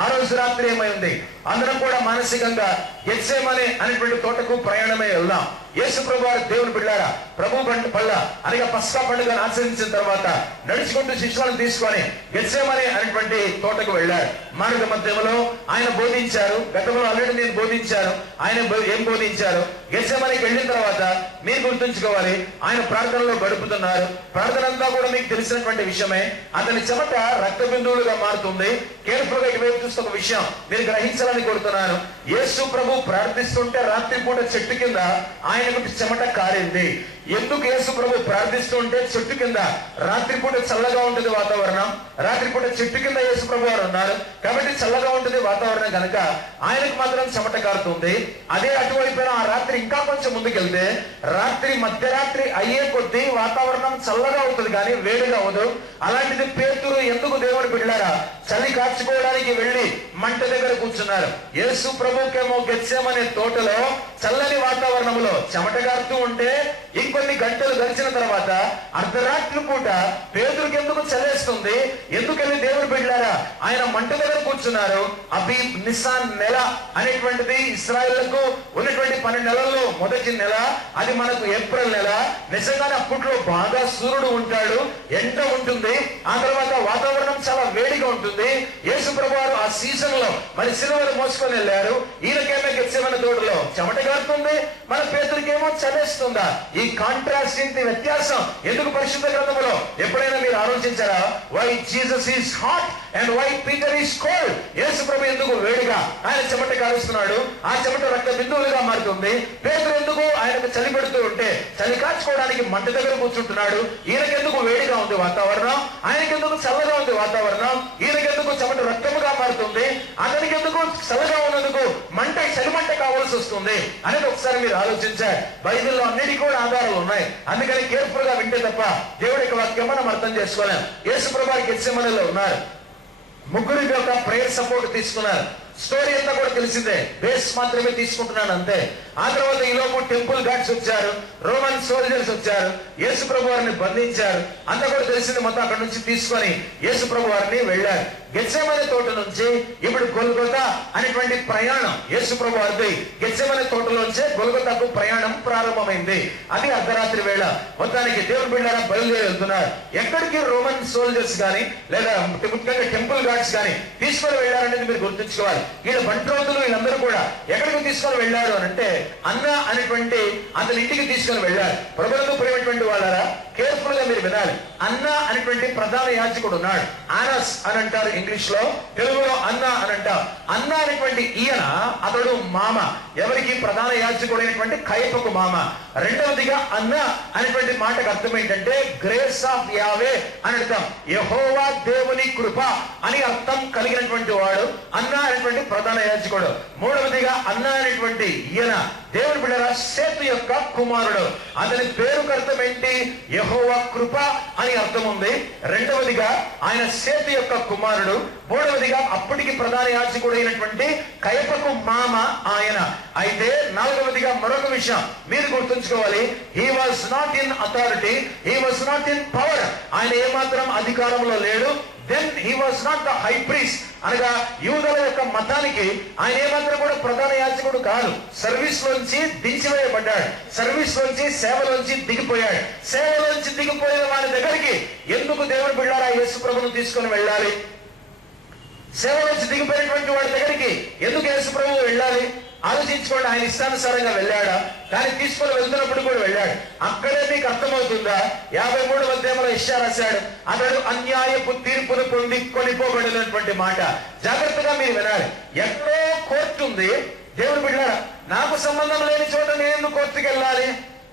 ఆ రోజు రాత్రి ఏమైంది, అందరం కూడా మానసికంగా గెత్సేమనే అనేటువంటి తోటకు ప్రయాణమై వెళ్దాం. యేసు ప్రభు వారు దేవుని బిడ్డారా ప్రభు పళ్ళ అనగా పస్కా పండుగను ఆచరించిన తర్వాత నడుచుకుంటూ శిష్యులను తీసుకొని గెత్సేమనే అనేటువంటి తోటకు వెళ్ళారు. మార్గ మధ్యంలో ఆయన బోధించారు. గతంలో ఆల్రెడీ నేను బోధించాను. ఆయన ఏం బోధించారు? గెత్సేమనేకి వెళ్ళిన తర్వాత మీరు గుర్తుంచుకోవాలి, ఆయన ప్రార్థనలో గడుపుతున్నారు. ప్రార్థన అంతా కూడా మీకు తెలిసినటువంటి విషయమే. అతని చెమట రక్త బిందువులుగా మారుతుంది. కేర్ఫుల్ గా ఇటువైపు చూస్తే ఒక విషయం మీరు గ్రహించాలని కోరుతున్నాను. యేసు ప్రభు ప్రార్థిస్తుంటే రాత్రిపూట చెట్టు కింద ఆయనకు చెమట కారింది. ఎందుకు యేసు ప్రభు ప్రార్థిస్తుంటే చెట్టు కింద రాత్రిపూట చల్లగా ఉంటుంది వాతావరణం, రాత్రిపూట చెట్టు కింద యేసు ప్రభు వారు ఉన్నారు కాబట్టి చల్లగా ఉంటుంది వాతావరణం కనుక ఆయనకు మాత్రం చెమట కారుతుంది. అదే అటువైపున ఆ రాత్రి ఇంకా కొంచెం ముందుకెళ్తే రాత్రి మధ్యరాత్రి అయ్యే కొద్దీ వాతావరణం చల్లగా అవుతుంది కానీ వేడిగా అవదు. అలాంటిది పేతురు ఎందుకు దేవుని బిడ్డలారా చలి కాచుకోవడానికి వెళ్లి మంట దగ్గర కూర్చున్నారు. యేసు ప్రభుకేమో గెత్సేమనే తోటలో చల్లని వాతావరణంలో చెమట కారుతూ ఉంటే ఇంకొన్ని గంటలు గడిచిన తర్వాత అర్ధరాత్రి పూట పేతురుకి ఎందుకు చల్లేస్తుంది? ఎందుకెళ్ళి దేవుని బిడ్డలారా ఆయన మంట దగ్గర కూర్చున్నారు. అబీబ్ నిసాన్ నెల అనేటువంటిది ఇశ్రాయేలుకు ఉన్నటువంటి 12 నెలల్లో మొదటి నెల. అది మనకు ఏప్రిల్ నెల. నిజంగానే అప్పట్లో బాగా సూర్యుడు ఉంటాడు, ఎండ ఉంటుంది, ఆ తర్వాత వాతావరణం చాలా వేడిగా ఉంటుంది. యేసు ప్రభువారు ఆ సీజన్ లో మరి సిలువను మోసుకొని వెళ్ళారు. ఈయనకేమే గెత్సేమనే తోటలో చెమట కారుతుంది, మన పేతురికేమో చలేస్తుందా? ఈ కాంట్రాస్ట్, ఇంటి వ్యత్యాసం ఎందుకు పరిశుద్ధ గ్రంథంలో? ఎప్పుడైనా మీరు ఆలోచించారా? Why Jesus is hot and why Peter is cold? Yesu ప్రభు ఎందుకు వేడిగా ఆయన చెమట కారుస్తున్నాడు, ఆ చెమట రక్త బిందువులుగా మారుతుంది. పేతురు ఎందుకు ఆయనకు చలి పెడుతూ ఉంటే చలి కాచుకోవడానికి మంట దగ్గర కూర్చుంటున్నాడు. ఈయనకెందుకు వేడిగా ఉంది వాతావరణం, ఆయనకెందుకు చల్లగా ఉంది వాతావరణం, ఈయనకెందుకు చెమట రక్తముగా మారుతుంది, అతనికి ఎందుకు చల్లగా ఉన్నందుకు మంట చలిమంట కావాల్సి వస్తుంది అనేది ఒకసారి మీరు ఆలోచించారు. బైబిల్లో అన్నిటికీ కూడా ఆధారాలు ఉన్నాయి. అందుకని కేర్ఫుల్ గా వింటే తప్ప దేవుడి యొక్క వాక్యం మనం అర్థం చేసుకోలేం. యేసు ప్రభు గెత్సెమనీలో ఉన్నారు. ముగ్గురికి ఒక ప్రేయర్ సపోర్ట్ తీసుకున్నారు. స్టోరీ అంతా కూడా తెలిసిందే, బేస్ మాత్రమే తీసుకుంటున్నాను అంతే. ఆ తర్వాత ఈలోపు టెంపుల్ గార్డ్స్ వచ్చారు, రోమన్ సోల్జర్స్ వచ్చారు, యేసు ప్రభు వారిని బంధించారు. అంతా కూడా తెలిసింది. మొత్తం అక్కడ నుంచి తీసుకొని యేసు ప్రభు వారిని వెళ్ళారు. గెత్సెమనే తోట నుంచి ఇప్పుడు గొల్గొతా అనేటువంటి ప్రయాణం యేసు ప్రభు వారిది. గెత్సెమనే తోటలోంచే గొల్గొతాకు ప్రయాణం ప్రారంభమైంది. అది అర్ధరాత్రి వేళ. మొత్తానికి దేవుని బిడ్డలారా బయలుదేరి వెళ్తున్నారు. ఎక్కడికి రోమన్ సోల్జర్స్ కానీ లేదా ముఖ్యంగా టెంపుల్ గార్డ్స్ కానీ తీసుకొని వెళ్ళారనేది మీరు గుర్తుంచుకోవాలి. వీళ్ళ బంట్రోతులు వీళ్ళందరూ కూడా ఎక్కడికి తీసుకొని వెళ్ళారు అని అంటే అన్న అనేటువంటి అతని ఇంటికి తీసుకొని వెళ్ళారు. ప్రభువుకు ప్రియమైనటువంటి వాళ్ళారా, కేర్ఫుల్ గా మీరు వినాలి. అన్న అనేటువంటి ప్రధాన యాజకుడు ఉన్నాడు. ఆనస్ అని అంటారు ఇంగ్లీష్ లో, తెలుగులో అన్న అని అంటారు. అన్న అనేటువంటి ఈయన అతడు మామ, ఎవరికి? ప్రధాన యాజకుడు అయినటువంటి కయపకు మామ. రెండవదిగా అన్న అనేటువంటి మాటకు అర్థం ఏంటంటే గ్రేస్ ఆఫ్ యావే అని అర్థం. యెహోవా దేవుని కృప అని అర్థం కలిగినటువంటి వాడు అన్న అనేటువంటి ప్రధాన యాజకుడు. మూడవదిగా అన్న అనేటువంటి ఈయన దేవుని బిడ్డల సేతు యొక్క కుమారుడు. అతని పేరుకు అర్థం ఏంటి? యెహోవా కృప అని అర్థం ఉంది. రెండవదిగా ఆయన సేతు యొక్క కుమారుడు. మూడవదిగా అప్పటికి ప్రధాన యాజకుడు అయినటువంటి కయపకు మామ ఆయన. అయితే నాలుగవదిగా మరొక విషయం మీరు గుర్తుంచుకోవాలి. He was not in authority, he was not in power. ఆయన ఏమాత్రం అధికారంలో లేడు. Then he was not the high priest, అనగా యూదుల యొక్క మతానికి ఆయన ఏమాత్రం కూడా ప్రధాన యాజకుడు కాదు. సర్వీస్ లోంచి దించివేయబడ్డాడు, సర్వీస్ లోంచి సేవలోంచి దిగిపోయాడు. సేవలోంచి దిగిపోయిన వారి దగ్గరికి ఎందుకు దేవుని బిడ్డలారా యేసు ప్రభువును తీసుకొని వెళ్ళాలి? సేవలోంచి దిగిపోయినటువంటి వాడి దగ్గరికి ఎందుకు యేసు ప్రభువు వెళ్ళాలి? ఆలోచించుకోండి. ఆయన ఇష్టానుసారంగా వెళ్ళాడా? కానీ తీసుకొని వెళ్తున్నప్పుడు కూడా వెళ్ళాడు. అక్కడే మీకు అర్థమవుతుందా? 53వ అధ్యాయంలో యెషయా రాశాడు, అతడు అన్యాయపు తీర్పును పొంది కొనిపోబడినటువంటి మాట. జాగ్రత్తగా మీరు వినాలి. ఎక్కడో కోర్టు ఉంది. దేవుడు బిడ్డలారా, నాకు సంబంధం లేని చోట నేను ఎందుకు కోర్టుకి వెళ్ళాలి?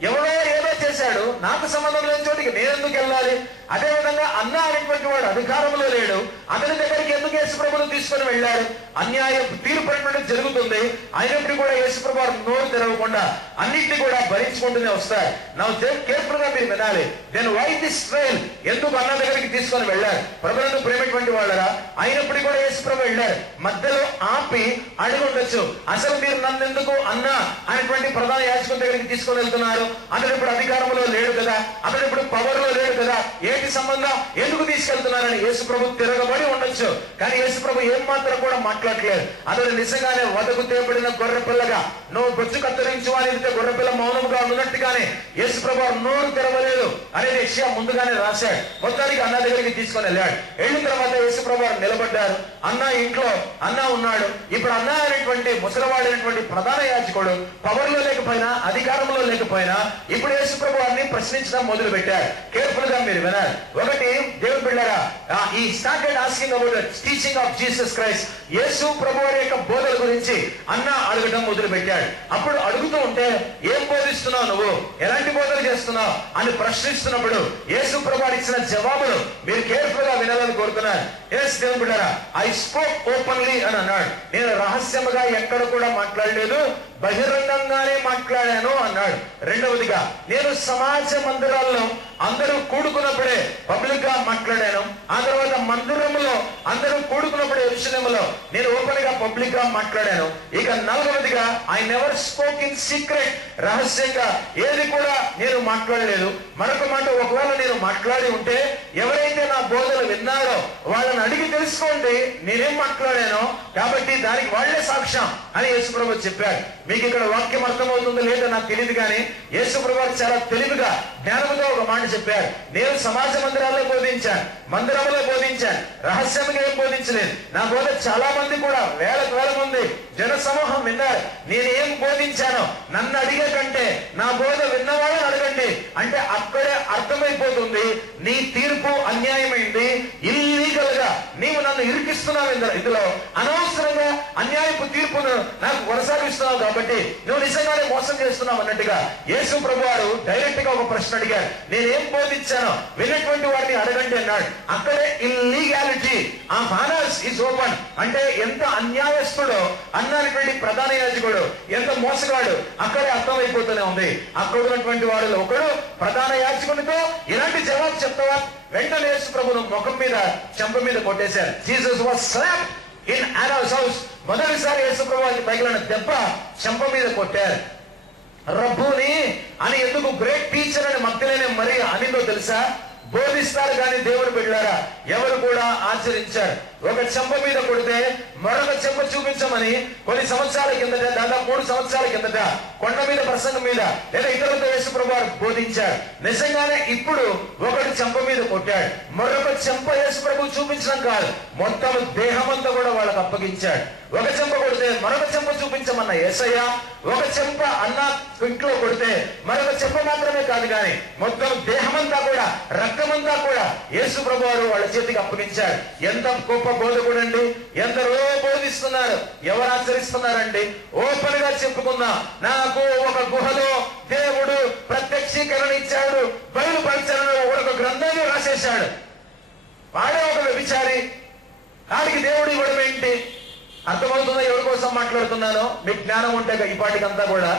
ఎవరో ఏదో చేశాడు, నాకు సంబంధం లేని చోటికి నేను ఎందుకు వెళ్ళాలి? అదే విధంగా అన్న అనేటువంటి వాడు అధికారంలో లేడు, అతని దగ్గరికి ఎందుకు యేసుప్రభును తీసుకొని వెళ్ళాడు? అన్యాయ తీర్పు అనేటువంటి జరుగుతుంది. అయినప్పుడు కూడా యేసుప్రభు వారు నోరు తెరవకుండా అన్నింటినీ కూడా భరించుకుంటూనే వస్తారు. నా కేర్ఫుల్ గా మీరు వినాలి. Then why this trial? ఎందుకు అన్న దగ్గరికి తీసుకొని వెళ్ళారు? ప్రభువును ప్రేమటువంటి వాళ్ళరా, అయినప్పుడు కూడా యేసుప్రభు వెళ్ళారు. మధ్యలో ఆపి అడిగి ఉండొచ్చు, అసలు మీరు నన్ను ఎందుకు అన్న అనేటువంటి ప్రధాన యాజకుని దగ్గరికి తీసుకొని వెళ్తున్నారు? అతడు ఇప్పుడు అధికారంలో లేడు కదా, అతడు ఇప్పుడు పవర్ లో లేడు కదా, ఏంటి సంబంధం? ఎందుకు తీసుకెళ్తున్నారని యేసుప్రభు తిరగబడి ఉండొచ్చు. కానీ యేసుప్రభు ఏం మాత్రం కూడా మాట్లాడలేదు. అతడు నిజంగానే వదకు తేబడిన గొర్రె పిల్లగా, నువ్వు బొచ్చు కత్తిరించు అని గొర్రెపిల్ల మౌనంగా ఉన్నట్టుగానే యేసుప్రభు నోరు తెరవలేదు అనేది యెషయా ముందుగానే రాశాడు. మొత్తానికి అన్న దగ్గరికి తీసుకొని వెళ్ళాడు. వెళ్ళిన తర్వాత యేసుప్రభు నిలబడ్డారు. అన్న ఇంట్లో అన్న ఉన్నాడు. ఇప్పుడు అన్న అనేటువంటి ముసలివాడైనటువంటి ప్రధాన యాజకుడు పవర్ లో లేకపోయినా అధికారంలో లేకపోయినా ఇప్పుడు యేసుప్రభు వారిని ప్రశ్నించడం మొదలు పెట్టారు. కేర్ఫుల్ గా మీరు వినాలి. ఒకటి, దేవుని బిడ్డలారా, ఈ started asking about teaching of Jesus Christ. Yesu ప్రభు వారి యొక్క బోధల గురించి అన్న అడగడం మొదలు పెట్టాడు. అప్పుడు అడుగుతూ ఉంటే, ఏం బోధిస్తున్నావు నువ్వు, ఎలాంటి బోధలు చేస్తున్నావు అని ప్రశ్నిస్తున్నప్పుడు యేసు ప్రభు వారు ఇచ్చిన జవాబులు మీరు కేర్ఫుల్ గా వినాలని కోరుతున్నాను. ఎస్ దేవుని బిడ్డలారా, ఐ స్పోక్ ఓపెన్లీ అని అన్నాడు. నేను రహస్యముగా ఎక్కడ కూడా మాట్లాడలేదు, బహిరంగంగానే మాట్లాడాను అన్నాడు. రెండవదిగా, నేను సమాజ మందిరాల్లో అందరూ కూడుకున్నప్పుడే పబ్లిక్ గా మాట్లాడాను. ఆ తర్వాత మందిరంలో అందరూ కూడుకున్నప్పుడే యెరూషలేములో నేను ఓపెన్ గా పబ్లిక్ గా మాట్లాడాను. ఇక నాలుగవదిగా, I never spoke in secret, రహస్యంగా ఏది కూడా నేను మాట్లాడలేదు. మరొక మాట, ఒకవేళ నేను మాట్లాడి ఉంటే ఎవరైతే నా బోధలు విన్నారో వాళ్ళని అడిగి తెలుసుకోండి నేనేం మాట్లాడానో, కాబట్టి దానికి వాళ్లే సాక్ష్యం అని యేసుప్రభు చెప్పాడు. మీకు ఇక్కడ వాక్యం అర్థమవుతుందో లేదో నాకు తెలియదు, కానీ యేసుప్రభు చాలా తెలివిగా జ్ఞానంతో ఒక మాట చెప్పారు. నేను సమాజ మందిరాల్లో బోధించాను, మందిరంలో బోధించాను, రహస్యంగా ఏం బోధించలేదు. నా బోధ చాలా మంది కూడా వేల మంది జన సమూహం విన్నారు. నేను ఏం బోధించానో నన్ను అడిగే కంటే నా బోధ విన్నవాళ్ళని అడగండి అంటే అక్కడే అర్థమైపోతుంది నీ తీర్పు అన్యాయమైంది, ఇల్లీగల్ గా నీవు నన్ను ఇరికిస్తున్నావు, ఇందులో అనవసరంగా అన్యాయపు తీర్పును నాకు కొనసాగిస్తున్నావు, కాబట్టి నువ్వు నిజంగానే మోసం చేస్తున్నావు అన్నట్టుగా యేసు ప్రభు వారు డైరెక్ట్ గా ఒక ప్రశ్న అడిగారు. నేనేం బోధించానో విన్నటువంటి వారిని అడగండి అన్నాడు. అక్కడే illegality of honours is open. అంటే ఎంత అన్యాయస్తుడో అన్నటువంటి ప్రధాన యాజకుడు ఎంత మోసగాడు అక్కడే అర్థమైపోతూనే ఉంది. అక్కడ ఉన్నటువంటి వారిలో ఒకడు ప్రధాన యాజకునితో ఇలాంటి జవాబు చెప్తావా? వెంటనే యేసు ప్రభును ముఖం మీద చెంప మీద కొట్టేశారు. Jesus was slapped in Annas house. మొదటిసారి యేసు ప్రభువుకి తగిలిన దెబ్బ చెంప మీద కొట్టారు. రబ్బూని అని ఎందుకు గ్రేట్ టీచర్ అని మగ్ధలేనే మరి అనిందో తెలుసా? బోధిస్తారు కానీ దేవుని బిడ్డలారా ఎవరు కూడా ఆచరించారు. ఒక చెంప మీద కొడితే మరొక చెంప చూపించమని కొన్ని సంవత్సరాల కిందట, దాదాపు 3 సంవత్సరాల కిందట కొండ మీద ప్రసంగం మీద లేదా ఇతరులతో యేసు ప్రభు వారు బోధించారు. నిజంగానే ఇప్పుడు ఒకటి చెంప మీద కొట్టాడు, మరొక చెంప యేసు ప్రభు చూపించడం కాదు, మొత్తం దేహమంతా కూడా వాళ్ళకు అప్పగించాడు. ఒక చెంప కొడితే మరొక చెంప చూపించమన్న యేసయ్య, ఒక చెంప అన్న ఇంట్లో కొడితే మరొక చెంప మాత్రమే కాదు కానీ మొత్తం దేహమంతా కూడా రక్తమంతా కూడా యేసు ప్రభు వారు వాళ్ళ చేతికి అప్పగించారు. ఎంత గొప్ప బోధకుడు అండి! ఎందరో బోధిస్తున్నారు, ఎవరు ఆచరిస్తున్నారండి? ఓపెన్ గా చెప్పుకున్నా, నాకు ఒక గుహలో దేవుడు ప్రత్యక్షీకరణ ఇచ్చాడు, బయలుపరిచాడు, ఒక గ్రంథాన్ని రాసేశాడు. వాడే ఒక వ్యభిచారి, వాడికి దేవుడు ఇవ్వడం ఏంటి? అర్థమవుతుందా ఎవరి కోసం మాట్లాడుతున్నానో? మీకు జ్ఞానం ఉంటే ఈ పాటికంతా కూడా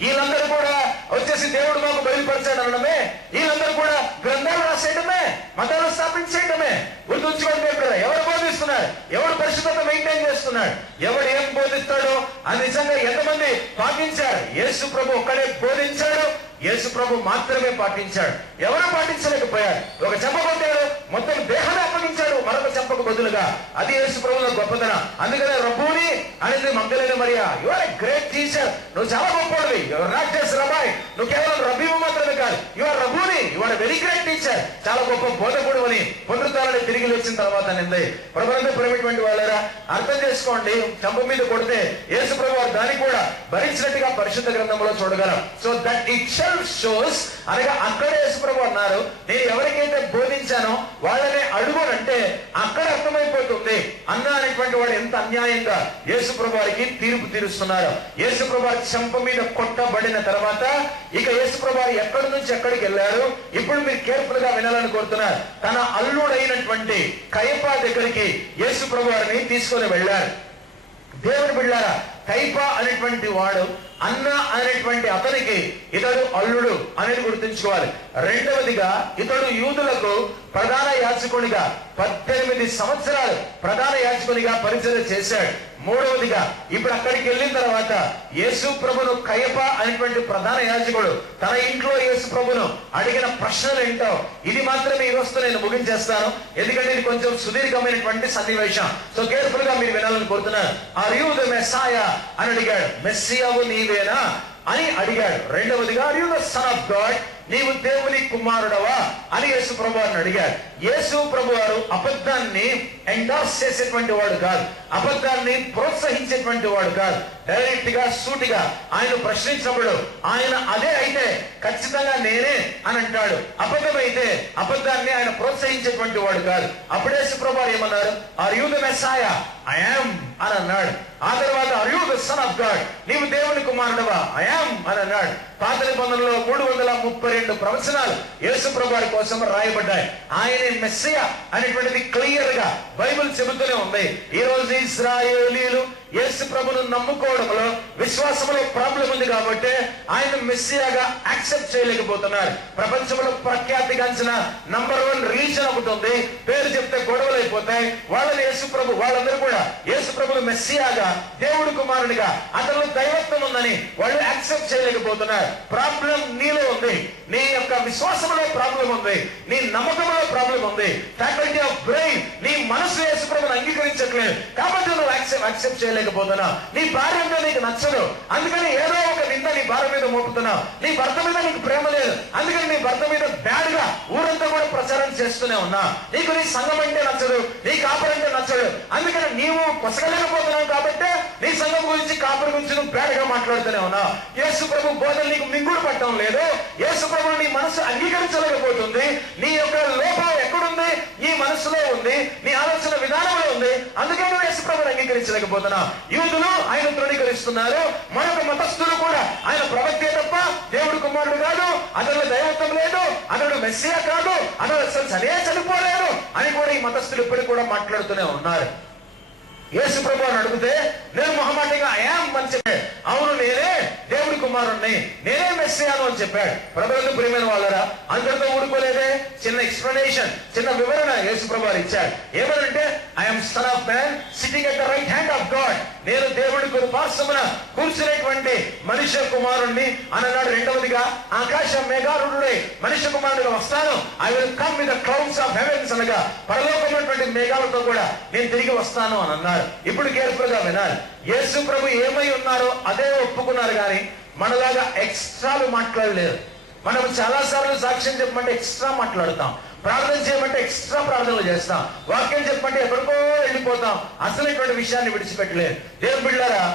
వీళ్ళందరూ కూడా వచ్చేసి దేవుడు మాకు బయలుపరిచాడు అనడమే, వీళ్ళందరూ కూడా గ్రంథాలు రాసేయడమే, మతాలు స్థాపించేయడమే. గుర్తుంచుకోండి, ఎవరు బోధిస్తున్నారు, ఎవరు పరిశుభ్రత మెయింటైన్ చేస్తున్నాడు, ఎవడు ఏం బోధిస్తాడో అది నిజంగా ఎంతమంది పాటించారు? యేసు ప్రభు ఒక్కడే బోధించాడు, యేసు ప్రభు మాత్రమే పాటించాడు. ఎవరు పాటించలేకపోయారు. ఒక చెంప కొట్టాడు, మొత్తం దేహాన్ని అప్పగించాడు మరొక చెంపకు బదులుగా. అది యేసు ప్రభువుల గొప్పతనం. అందుకనే రబ్బూని అనేది Magdalene Mariya, you are a great teacher, నువ్వు చాలా గొప్పవాడివి. You are not just rabbi, నువ్వు కేవలం రబ్బీవు మాత్రమే కాదు, you are rabboni, you are a very great teacher, చాలా గొప్ప బోధకుడు అని పునరుద్ధారణ తిరిగి లేచిన తర్వాత నింది. ప్రభుత్వ ప్రేమటువంటి వాళ్ళరా అర్థం చేసుకోండి, చెంప మీద కొడితే యేసు ప్రభు వారు దాన్ని కూడా భరించినట్టుగా పరిశుద్ధ గ్రంథంలో చూడగలం. సో దట్ ఇట్ షోస్, అనగా అక్కడే యేసు ప్రభు అన్నారు, నేను ఎవరికైతే బోధించానో వాళ్ళనే అడుగునంటే అక్కడ అర్థమైపోతుంది అన్న అనేటువంటి వాడు ఎంత అన్యాయంగా యేసు ప్రభు వారికి తీర్పు తీరుస్తున్నారు. యేసు ప్రభు వారి చెంప మీద కొట్టబడిన తర్వాత ఇక యేసు ప్రభు వారు ఎక్కడి నుంచి ఎక్కడికి వెళ్ళారు ఇప్పుడు మీరు కేర్ఫుల్ గా వినాలని కోరుతున్నారు. తన అల్లుడైనటువంటి కయపా దగ్గరికి యేసు ప్రభు వారిని తీసుకొని వెళ్ళారు. దేవుని బిడ్డలారా, కయపా అనేటువంటి వాడు అన్న అనేటువంటి అతనికి ఇతడు అల్లుడు అనేది గుర్తుంచుకోవాలి. రెండవదిగా ఇతడు యూదులకు ప్రధాన యాజకునిగా 18 సంవత్సరాలు ప్రధాన యాజకునిగా పరిచయం చేశాడు. మూడవదిగా ఇప్పుడు అక్కడికి వెళ్ళిన తర్వాత యేసు ప్రభును కయప అనేటువంటి ప్రధాన యాజకుడు తన ఇంట్లో యేసు ప్రభును అడిగిన ప్రశ్నలు ఏంటో ఇది మాత్రమే ఈ రోజుతో నేను ముగించేస్తాను, ఎందుకంటే ఇది కొంచెం సుదీర్ఘమైనటువంటి సన్నివేశం. సో కేర్ఫుల్ గా మీరు వినాలని కోరుతున్నాను. ఆర్ యు ద మెస్సాయా అని అడిగాడు. మెస్సియావు నీవేనా అని అడిగాడు. రెండవదిగా are you the son of God, నీవు దేవుని కుమారుడవా అని యేసు ప్రభు వారిని అడిగారు. యేసు ప్రభు వారు అబద్ధాన్ని ఎండార్స్ చేసేటువంటి వాడు కాదు, అబద్ధాన్ని ప్రోత్సహించేటువంటి వాడు కాదు. డైరెక్ట్ గా సూటిగా ఆయన ప్రశ్నించినప్పుడు ఆయన అదే అయితే ఖచ్చితంగా నేనే అని అంటాడు. అబద్ధమైతే అబద్ధాన్ని ఆయన ప్రోత్సహించేటువంటి వాడు కాదు. అప్పుడు యేసు ప్రభు వారు ఏమన్నారు? Are you the Messiah? I am అని అన్నాడు. ఆ తర్వాత are you the son of God, నీవు దేవుని కుమారుడవా? ఐ యామ్ అని అన్నాడు. పాత నిబంధనలో 332 ప్రవచనాలు యేసు ప్రభు వారి కోసం రాయబడ్డాయి. ఆయనే మెస్సియా అనేటువంటిది క్లియర్ గా బైబిల్ చెబుతూనే ఉంది. ఈ రోజు ఇశ్రాయేలీలు యేసు ప్రభును నమ్ముకోవడంలో విశ్వాసంలో ప్రాబ్లం ఉంది కాబట్టి ఆయన మెస్సియాగా యాక్సెప్ట్ చేయలేకపోతున్నారు. ప్రపంచంలో ప్రఖ్యాతి ప్రఖ్యాతిగాంచిన నంబర్ 1 రిలీజన్ ఒకటి ఉంది. పేరు చెప్తే గొడవలు అయిపోతాయి. వాళ్ళని యేసుప్రభు, వాళ్ళందరూ కూడా యేసుప్రభుని మెస్సియాగా, దేవుడి కుమారునిగా, అతను దైవత్వం ఉందని వాళ్ళు యాక్సెప్ట్ చేయలేకపోతున్నారు. ప్రాబ్లం నీలో ఉంది, నీ యొక్క విశ్వాసంలో ప్రాబ్లం ఉంది, నీ నమ్మకంలో ప్రాబ్లం ఉంది. ఫ్యాకల్టీ ఆఫ్ బ్రెయిన్, నీ మనసు యేసుప్రభుని అంగీకరించట్లేదు కాబట్టి నువ్వు యాక్సెప్ట్ చేయలేకపోతున్నావు. నీ భార్య అంటే నీకు నచ్చదు, అందుకని ఏదో ఒక నింద నీ భార్య మీద మోపుతున్నావు. నీ భర్త మీద నీకు ప్రేమ లేదు, అందుకని నీ భర్త మీద బ్యాడ్ గా ఊరంతా కూడా ప్రచారం చేస్తూనే ఉన్నా. నీకు నీ సంఘం అంటే నచ్చదు, నీ కాపరంటే నచ్చదు, అందుకని నీవు కొసగలేకపోతున్నావు కాబట్టి నీ సంఘం గురించి, కాపరి గురించి నువ్వు బ్యాడ్ గా మాట్లాడుతూనే ఉన్నావు. యేసు ప్రభు బోధన నీకు మింగుడు పట్టడం లేదు. యేసు ప్రభు నీ మనసు అంగీకరించలేకపోతుంది. నీ యొక్క లోపం ఎక్కడుంది? నీ మనసులో ఉంది, నీ ఆలోచన విధానంలో ఉంది. అందుకని నువ్వు యేసు ప్రభుని అంగీకరించలేకపోతున్నావు. యూదులు ఆయన తృణీకరిస్తున్నారు, మరొక మతస్థులు కూడా ఆయన ప్రవక్తే తప్ప దేవుడు కుమారుడు కాదు, అతను దైవత్వం లేదు, అతడు మెస్సియా కాదు, అతడు అసలు చనిపోలేదు అని కూడా ఈ మతస్థులు ఇప్పటికి కూడా మాట్లాడుతూనే ఉన్నారు. యేసు ప్రభు అని అడిగితే నేను మొహమాటంగా అని చెప్పాడు. అవును, నేనే దేవుడి కుమారుణ్ణి, నేనే మెస్సియాను అని చెప్పాడు. ప్రభువుకు ప్రియమైన వాళ్ళరా, అందరితో ఊడుకోలేదే. చిన్న ఎక్స్ప్లెనేషన్, చిన్న వివరణ యేసు ప్రభు ఇచ్చాడు. ఏమనంటే I'm son of man sitting at the right hand of God. నేను దేవుడి కుడిపార్శ్వమున కూర్చునేటువంటి మనుష్య కుమారుణ్ణి అన్నాడు. రెండవదిగా ఆకాశ మేఘారుడే మనుష్య కుమారుడిగా వస్తాను. I will come with the clouds of heavens, అనగా పరలోకమైనటువంటి మేఘాలతో కూడా నేను తిరిగి వస్తాను అని అన్నారు. ఇప్పుడు కేర్ఫుల్ గా వినాలి. యేసు ప్రభు ఏమై ఉన్నారో అదే ఒప్పుకున్నారు, కానీ మనలాగా ఎక్స్ట్రాలు మాట్లాడలేరు. మనం చాలా సార్లు సాక్ష్యం చెప్పమంటే ఎక్స్ట్రా మాట్లాడతాం, ప్రార్థన చేయమంటే ఎక్స్ట్రా ప్రార్థనలు చేస్తాం, వాక్యం చెప్పమంటే ఎక్కడికో వెళ్ళిపోతాం, అసలు ఇటువంటి విషయాన్ని విడిచిపెట్టలేదు. దేవుని బిడ్డలారా,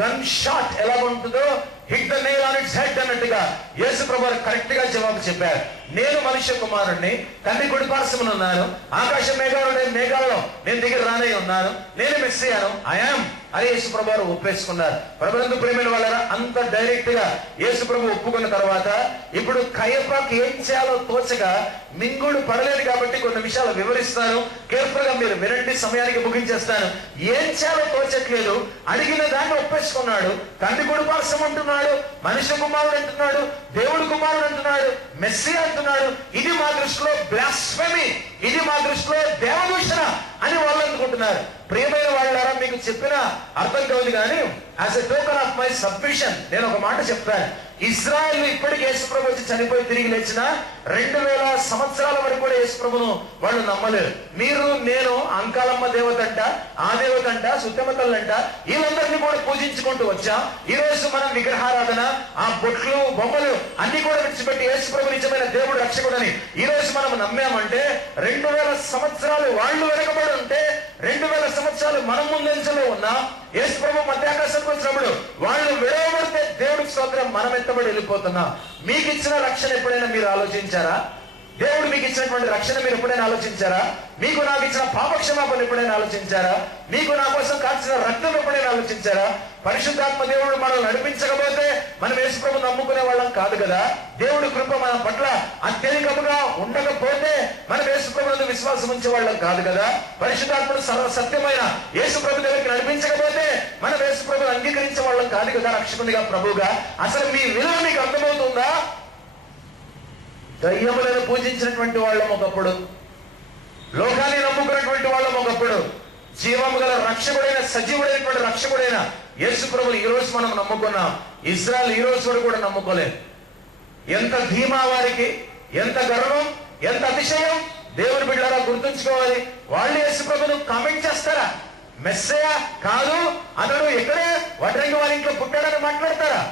గన్ షాట్ ఎలా ఉంటుందో hit the nail on it's head అన్నట్టుగా యేసు ప్రభు కరెక్ట్ గా జవాబు చెప్పారు. నేను మనుష్య కుమారుణ్ణి, తండ్రి కుడి పార్శ్వమున ఉన్నాను, ఆకాశ మేఘాలలో నేను దగ్గర రానే ఉన్నాను, నేను మెస్సియాను, ఐయామ్ అని యేసు ప్రభు ఒప్పేసుకున్నారు. ప్రభునందు ప్రియమైన వాళ్ళరా, అంత డైరెక్ట్ గా యేసు ప్రభు ఒప్పుకున్న తర్వాత ఇప్పుడు కయపకి ఏం చేయాలో తోచగా మింగుడు పడలేదు కాబట్టి కొన్ని విషయాలు వివరిస్తాను. కేర్ఫుల్ గా మీరు వినండి, సమయానికి ముగించేస్తాను. ఏం చేయాలో తోచట్లేదు, అడిగిన దాన్ని ఒప్పేసుకున్నాడు. తండ్రి కుడి పార్శ్వం అంటున్నాడు, మనుష్య కుమారుడు అంటున్నాడు, దేవుడు కుమారుడు అంటున్నాడు, మెస్సియా అంటున్నాడు. ఇది మా దృష్టిలో బ్లాస్ఫెమీ, ఇది మా దృష్టిలో దేవదూషణ అని వాళ్ళు అనుకుంటున్నారు. ప్రియమైన వాళ్ళారా, మీకు చెప్పిన అర్థం కాదు, కానీ as a token of my submission నేను ఒక మాట చెప్తాను. ఇజ్రాయెల్ ఇప్పటికి యేసుప్రభు వచ్చి చనిపోయి తిరిగి లేచిన 2000 సంవత్సరాల వరకు కూడా యేసుప్రభును వాళ్ళు నమ్మలేరు. మీరు నేను అంకాలమ్మ దేవతంట, ఆ దేవతంట, సుత్తమతల్లంట, వీళ్ళందరినీ కూడా పూజించుకుంటూ వచ్చాం. ఈ రోజు మనం విగ్రహారాధన, ఆ బొట్లు, బొమ్మలు అన్ని కూడా విడిచిపెట్టి యేసుప్రభు నిజమైన దేవుడు రక్షకుడని ఈ రోజు మనం నమ్మామంటే 2000 సంవత్సరాలు వాళ్ళు వెనకబడి ఉంటే 2000 సంవత్సరాలు మనం ముందంజలో ఉన్నా యేసుప్రభు మధ్యాకాశానికి వచ్చినప్పుడు వాళ్ళు విడవబడితే దేవుడికి స్తోత్రం, మనం ఎత్తబడి వెళ్ళిపోతున్నాం. మీకు ఇచ్చిన రక్షణ ఎప్పుడైనా మీరు ఆలోచించారా? దేవుడు మీకు ఇచ్చినటువంటి రక్షణ మీరు ఎప్పుడైనా ఆలోచించారా? మీకు నాకు ఇచ్చిన పాపక్షమాపణ ఎప్పుడైనా ఆలోచించారా? మీకు నా కోసం కాల్చిన రక్తం ఎప్పుడైనా ఆలోచించారా? పరిశుద్ధాత్మ దేవుడు మనం నడిపించకపోతే మనం యేసుప్రభు నమ్ముకునే వాళ్ళం కాదు కదా. దేవుడి కృప మన పట్ల అత్యధికముగా ఉండకపోతే మనం యేసుప్రభునందు విశ్వాసం ఉంచే వాళ్ళం కాదు కదా. పరిశుద్ధాత్మను సత్యమైన యేసుప్రభు దగ్గరికి నడిపించకపోతే మనం యేసుప్రభుని అంగీకరించే వాళ్ళం కాదు కదా, రక్షకునిగా, ప్రభుగా. అసలు మీ విలువ మీకు అర్థమవుతుందా? దయ్యములను పూజించినటువంటి వాళ్ళం ఒకప్పుడు, లోకాన్ని నమ్ముకున్నటువంటి వాళ్ళం ఒకప్పుడు, జీవము గల రక్షకుడైన, సజీవుడైనటువంటి రక్షకుడైన యేసు ప్రభుని ఈ రోజు మనం నమ్ముకున్నాం. ఇజ్రాయెల్ ఈ రోజు వరకు కూడా నమ్ముకోలేదు. ఎంత ధీమా వారికి, ఎంత గర్వం, ఎంత అతిశయం! దేవుని బిడ్డలారా గుర్తుంచుకోవాలి. వాళ్ళు యేసు ప్రభును కామెంట్ చేస్తారా? మెస్సయా కాదు, అతడు ఎక్కడే వడ్రంగి వారి ఇంట్లో పుట్టాడని మాట్లాడతారా?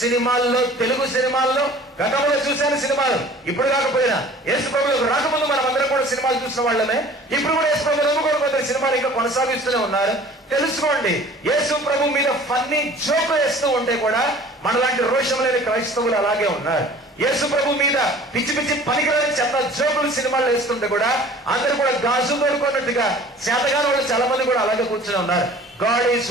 సినిమాల్లో, తెలుగు సినిమాల్లో గతంలో చూశాను సినిమాలు, ఇప్పుడు కాకపోయినా యేసు ప్రభువుకు రాకముందు మనం అందరం కూడా సినిమాలు చూసిన వాళ్ళమే. ఇప్పుడు కూడా యేసు ప్రభు నమ్ముకోకపోతే సినిమాలు ఇంకా కొనసాగిస్తూనే ఉన్నారు. తెలుసుకోండి, యేసు ప్రభు మీద ఫన్నీ జోక్ వేస్తూ ఉంటే కూడా మనలాంటి రోషం లేని క్రైస్తవులు అలాగే ఉన్నారు. యేసు ప్రభు మీద పిచ్చి పిచ్చి పనికిరాని చెత్త జోకులు సినిమాలు వేస్తుంటే కూడా అందరూ కూడా గాజు దొరుకున్నట్టుగా చేతగాని వాళ్ళు చాలా మంది కూడా అలాగే కూర్చొని ఉన్నారు. God is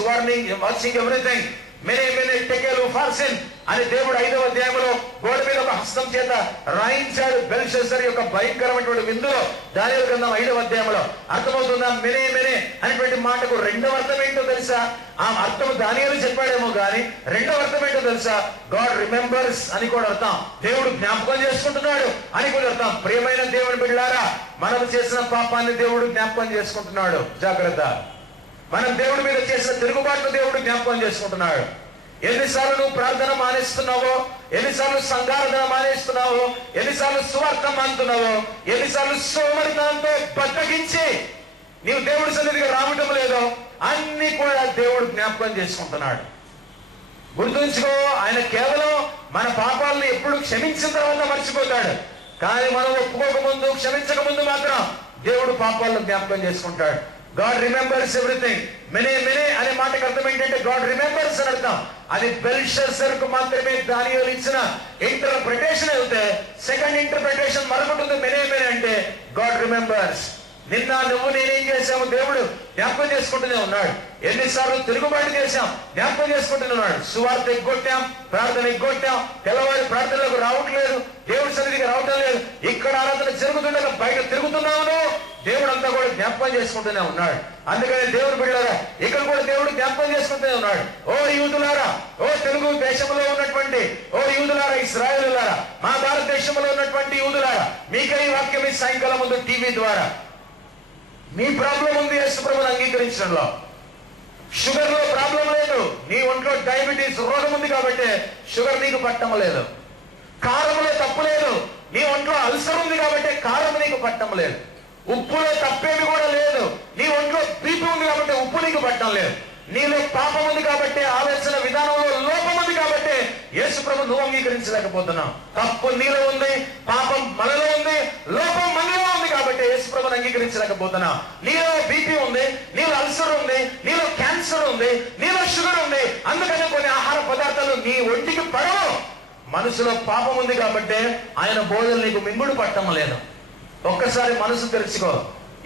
watching everything. మెనే మెనే టెకెలు ఫార్సిన్ అని దేవుడు 5వ అధ్యాయంలో గోడ మీద ఒక హస్తం చేత రాయించాడు బెల్షస్సర్ యొక్క భయంకరమైనటువంటి విందులో. దానియేలు గ్రంథం 5వ అధ్యాయంలో అర్థమవుతుందా? మెనే మెనే అనేటువంటి మాటకు రెండవ అర్థం ఏంటో తెలుసా? ఆ అర్థం దానియేలు చెప్పాడేమో గాని రెండవ అర్థం ఏంటో తెలుసా? గాడ్ రిమెంబర్స్ అని కూడా అర్థం. దేవుడు జ్ఞాపకం చేసుకుంటున్నాడు అని కూడా అర్థం. ప్రియమైన దేవుని బిడ్డలారా, మనం చేసిన పాపాన్ని దేవుడు జ్ఞాపకం చేసుకుంటున్నాడు. జాగ్రత్త. మనం దేవుడి మీద చేసిన తిరుగుబాటును దేవుడు జ్ఞాపకం చేసుకుంటున్నాడు. ఎన్నిసార్లు నువ్వు ప్రార్థన మానేస్తున్నావో, ఎన్నిసార్లు సంఘారాధన మానేస్తున్నావో, ఎన్నిసార్లు సువార్త మానుతున్నావో, ఎన్నిసార్లు సోమరితనంతో బద్దగించి నీవు దేవుడి సన్నిధిగా రావటం లేదో అన్ని కూడా దేవుడు జ్ఞాపకం చేసుకుంటున్నాడు. గుర్తుంచుకో, ఆయన కేవలం మన పాపాలను ఎప్పుడు క్షమించిన తర్వాత మర్చిపోతాడు. కానీ మనం ఒప్పుకోక ముందు, క్షమించక ముందు మాత్రం దేవుడు పాపాలను జ్ఞాపకం చేసుకుంటాడు. God remembers everything. మెనే మెనే అనే మాటకు అర్థం ఏంటంటే గాడ్ రిమెంబర్స్ అని అర్థం. అది బెల్షస్సర్ కు మాత్రమే దానియేలు ఇచ్చిన ఇంటర్ప్రిటేషన్ అయితే, సెకండ్ ఇంటర్ప్రిటేషన్ మరొకటి ఉంది. మెనే మెనే అంటే గాడ్ రిమెంబర్స్. నిన్న నువ్వు నేనేం చేశాము దేవుడు జ్ఞాపకం చేసుకుంటూనే ఉన్నాడు. ఎన్నిసార్లు తిరుగుబాటు చేశాం జ్ఞాపకం చేసుకుంటూనే ఉన్నాడు. సువార్త ఎగ్గొట్టాం, ప్రార్థన ఎగ్గొట్టాం, తెల్లవారి ప్రార్థనలకు రావట్లేదు, దేవుడి సన్నిధికి రావటం లేదు, ఇక్కడ ఆరాధన జరుగుతుండగా బయట తిరుగుతున్నాను, దేవుడు అంతా కూడా జ్ఞాపకం చేసుకుంటూనే ఉన్నాడు. అందుకని దేవుడు బిడ్డలారా, ఇక్కడ కూడా దేవుడు జ్ఞాపకం చేసుకుంటూనే ఉన్నాడు. ఓ యూదులారా, ఓ తెలుగు దేశంలో ఉన్నటువంటి ఓ యూదులారా, ఇశ్రాయేలులారా, మా భారతదేశంలో ఉన్నటువంటి యూదులారా, మీకై ఈ వాక్యం ఈ సాయంకాలం ముందు టీవీ ద్వారా మీ ప్రాబ్లం ఉంది యేసు ప్రభువుని అంగీకరించడంలో. షుగర్ లో ప్రాబ్లం లేదు, నీ ఒంట్లో డయాబెటీస్ రోగం ఉంది కాబట్టి షుగర్ నీకు పట్టం లేదు. కారంలో తప్పు లేదు, నీ ఒంట్లో అల్సర్ ఉంది కాబట్టి కారం నీకు పట్టం లేదు. ఉప్పులో తప్పేమి కూడా లేదు, నీ ఒంట్లో బీపీ ఉంది కాబట్టి ఉప్పు నీకు పట్టం లేదు. నీలో పాపం ఉంది కాబట్టి, ఆలోచన విధానంలో లోపం ఉంది కాబట్టి యేసు ప్రభు నువ్వు అంగీకరించలేకపోతున్నావు. తప్పు నీలో ఉంది, పాపం మనలో ఉంది, లోపం మనలో ఉంది కాబట్టి యేసు ప్రభుని అంగీకరించలేకపోతున్నావు. నీలో బీపీ ఉంది, నీలో అల్సర్ ఉంది, నీలో క్యాన్సర్ ఉంది, నీలో షుగర్ ఉంది. అందుకని కొన్ని ఆహార పదార్థాలు నీ ఒంటికి పడవు. మనసులో పాపం ఉంది కాబట్టి ఆయన బోధలు నీకు మింగుడు పట్టం లేదు. ఒక్కసారి మనసు తెరుచుకో.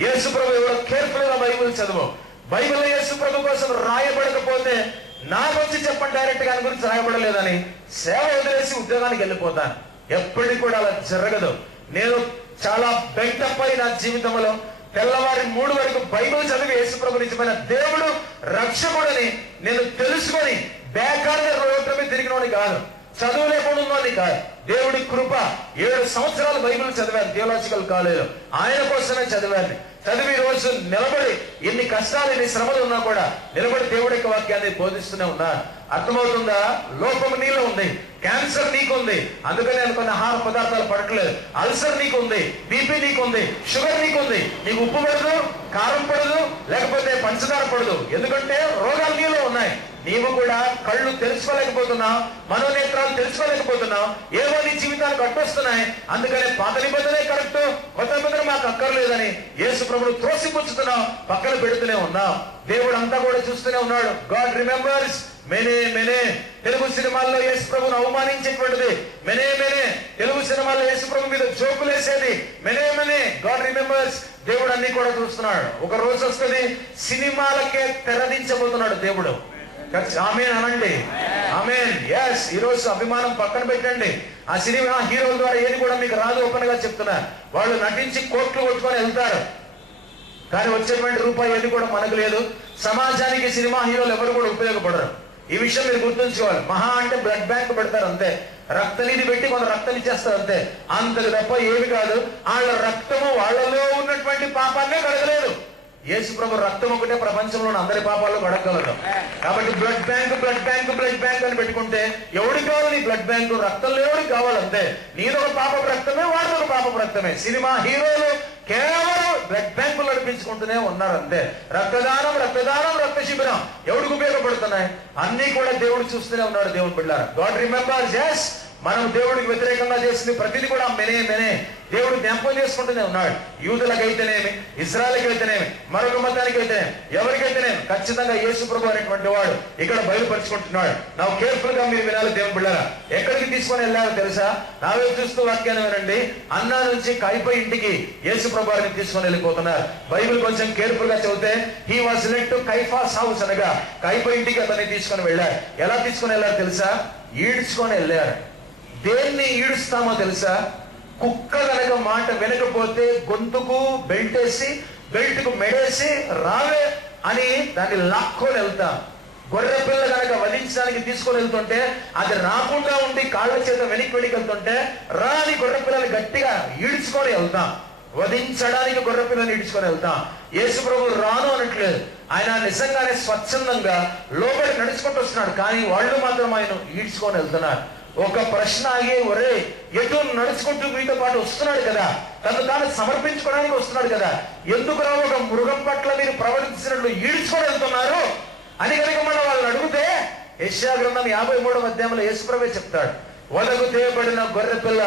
యేసు ప్రభు ఎవరో కేర్ఫుల్ గా బైబిల్ చదువు. బైబిల్ యేసు ప్రభు కోసం రాయబడకపోతే నాకు వచ్చి చెప్పండి డైరెక్ట్ గా ఆయన గురించి రాయబడలేదని సేవ వదిలేసి ఉద్యోగానికి వెళ్ళిపోతాను. ఎప్పటికీ కూడా అలా జరగదు. నేను చాలా బెంటపై నా జీవితంలో తెల్లవారి 3 వరకు బైబిల్ చదివి యేసు ప్రభు నిజమైన దేవుడు రక్షకుడని నేను తెలుసుకొని బేకారుగా రోడ్ల మీద తిరిగినోని కాదు, చదువు లేకుండా కాదు. దేవుడి కృప 7 సంవత్సరాలు బైబిల్ చదివాను థియోలాజికల్ కాలేజ్. ఆయన కోసమే చదివాను. చదివి రోజు నిలబడి ఎన్ని కష్టాలు ఎన్ని శ్రమలు ఉన్నా కూడా నిలబడి దేవుడి యొక్క వాక్యాన్ని బోధిస్తూనే ఉన్నా. అర్థమవుతుందా? లోపం నీలో ఉంది, క్యాన్సర్ నీకుంది, అందుకని నేను కొన్ని ఆహార పదార్థాలు పడట్లేదు. అల్సర్ నీకుంది, బీపీ నీకుంది, షుగర్ నీకుంది. నీకు ఉప్పు పడదు, కారం పడదు, లేకపోతే పంచదార పడదు. ఎందుకంటే రోగాలు నీలో ఉన్నాయి. నీవు కూడా కళ్ళు తెలుసుకోలేకపోతున్నావు, మనోనేత్రాలు తెలుసుకోలేకపోతున్నావు, ఏవో నీ జీవితానికి అడ్డొస్తున్నాయి. అందుకనే పాత నిబంధనే కరెక్ట్, కొత్త నిబంధన మాకు అక్కర్లేదని యేసు ప్రభువును త్రోసిపుచ్చుతున్నావు, పక్కన పెడుతూనే ఉన్నావు. దేవుడు అంతా కూడా చూస్తూనే ఉన్నాడు. God remembers. మెనే మెనే తెలుగు సినిమాల్లో యేసు ప్రభువును అవమానించేటువంటిది మెనే మెనే. తెలుగు సినిమాల్లో యేసు ప్రభు మీద జోకులేసేది మెనే మెనే. God remembers. దేవుడు అన్ని కూడా చూస్తున్నాడు. ఒక రోజు వస్తుంది సినిమాలకే తెరదించబోతున్నాడు దేవుడు. ఆమేన్ అనండి. ఆమేన్. yes. ఈ రోజు అభిమానం పక్కన పెట్టండి. ఆ సినిమా హీరోల ద్వారా ఏది కూడా మీకు రాదు. ఓపెన్ గా చెప్తున్నా, వాళ్ళు నటించి కోట్లు కొట్టుకొని వెళ్తారు, కానీ వచ్చేటువంటి రూపాయి ఏది కూడా మనకు లేదు. సమాజానికి సినిమా హీరోలు ఎవరు కూడా ఉపయోగపడరు. ఈ విషయం మీరు గుర్తుంచుకోవాలి. మహా అంటే బ్లడ్ బ్యాంక్ పెడతారు అంతే, రక్తనిధి పెట్టి కొంత రక్తం ఇచ్చేస్తారు అంతే, అంతకు తప్ప ఏమి కాదు. వాళ్ళ రక్తము వాళ్ళలో ఉన్నటువంటి పాపాన్నే కడగలేదు. యేసు ప్రభు రక్తం ఒకటే ప్రపంచంలో అందరి పాపాలు కడగలదు. కాబట్టి blood bank blood bank blood bank అని పెట్టుకుంటే ఎవరికి కావాలి నీ బ్లడ్ బ్యాంక్? రక్తం ఎవరికి కావాలంతే. నీదొక పాపపు రక్తమే, వాడిదొక పాపపు రక్తమే. సినిమా హీరోలు కేవలం బ్లడ్ బ్యాంకులు నడిపించుకుంటూనే ఉన్నారు అంతే. రక్తదానం రక్తదానం రక్త శిబిరం ఎవరికి ఉపయోగపడుతున్నాయి? అన్ని కూడా దేవుడు చూస్తూనే ఉన్నాడు. దేవుడు బిడ్డలారా, గాడ్ రిమెంబర్స్. yes. మనం దేవుడికి వ్యతిరేకంగా చేసింది ప్రతిదీ కూడా మెనే మెనే దేవుడు జ్ఞాపకం చేసుకుంటూనే ఉన్నాడు. యూదులకైతేనేమి, ఇజ్రాయెల్కి అయితేనేమి, మరొక మతానికి అయితేనేమి, ఎవరికైతేనేమి ఖచ్చితంగా యేసు ప్రభు అనేటువంటి వాడు ఇక్కడ బయలుపరుచుకుంటున్నాడు. నా కేర్ఫుల్ గా మీరు వినాలి దేవుని బిడ్డలారా. ఎక్కడికి తీసుకొని వెళ్ళారో తెలుసా? నా వైపు చూస్తూ వాక్యాన్ని వినండి. అన్నా నుంచి కైప ఇంటికి యేసు ప్రభు వారిని తీసుకొని వెళ్ళిపోతున్నారు. బైబిల్ కొంచెం కేర్ఫుల్ గా చదివితే he was led to Caiaphas house అనగా కైప ఇంటికి అతన్ని తీసుకొని వెళ్ళారు. ఎలా తీసుకొని వెళ్ళారు తెలుసా? ఈడ్చుకొని వెళ్ళారు. దేన్ని ఈడుస్తామో తెలుసా? కుక్క కనుక మాట వినకపోతే గొంతుకు బెల్ట్ వేసి, బెల్ట్ కు మెడేసి రావే అని దాన్ని లాక్కొని వెళ్తాం. గొర్రె పిల్ల కనుక వధించడానికి తీసుకొని వెళ్తుంటే అది రాకుండా ఉండి కాళ్ళ చేత వెనక్కి వెళ్తుంటే రాని గొర్రె పిల్లలు గట్టిగా ఈడ్చుకొని వెళ్తాం. వధించడానికి గొర్రె పిల్లని ఈడ్చుకొని వెళ్తాం. యేసు ప్రభు రాను అనట్లేదు. ఆయన నిజంగానే స్వచ్ఛందంగా లోబడి నడుచుకుంటూ వస్తున్నాడు. కానీ వాళ్ళు మాత్రం ఆయన ఈడ్చుకొని వెళ్తున్నారు. ఒక ప్రశ్న ఆగి, ఒరే ఎటు నడుచుకుంటూ మీతో పాటు వస్తున్నాడు కదా, తను తాను సమర్పించుకోవడానికి వస్తున్నాడు కదా, ఎందుకు రా ఒక మృగం పట్ల మీరు ప్రవర్తించినట్లు ఈడ్చుకొని వెళ్తున్నారు అని కనుక మనం వాళ్ళని అడిగితే యెషయా గ్రంథం 53వ అధ్యాయంలో యేసుప్రభువే చెప్తాడు. వదకు తేయబడిన గొర్రె పిల్ల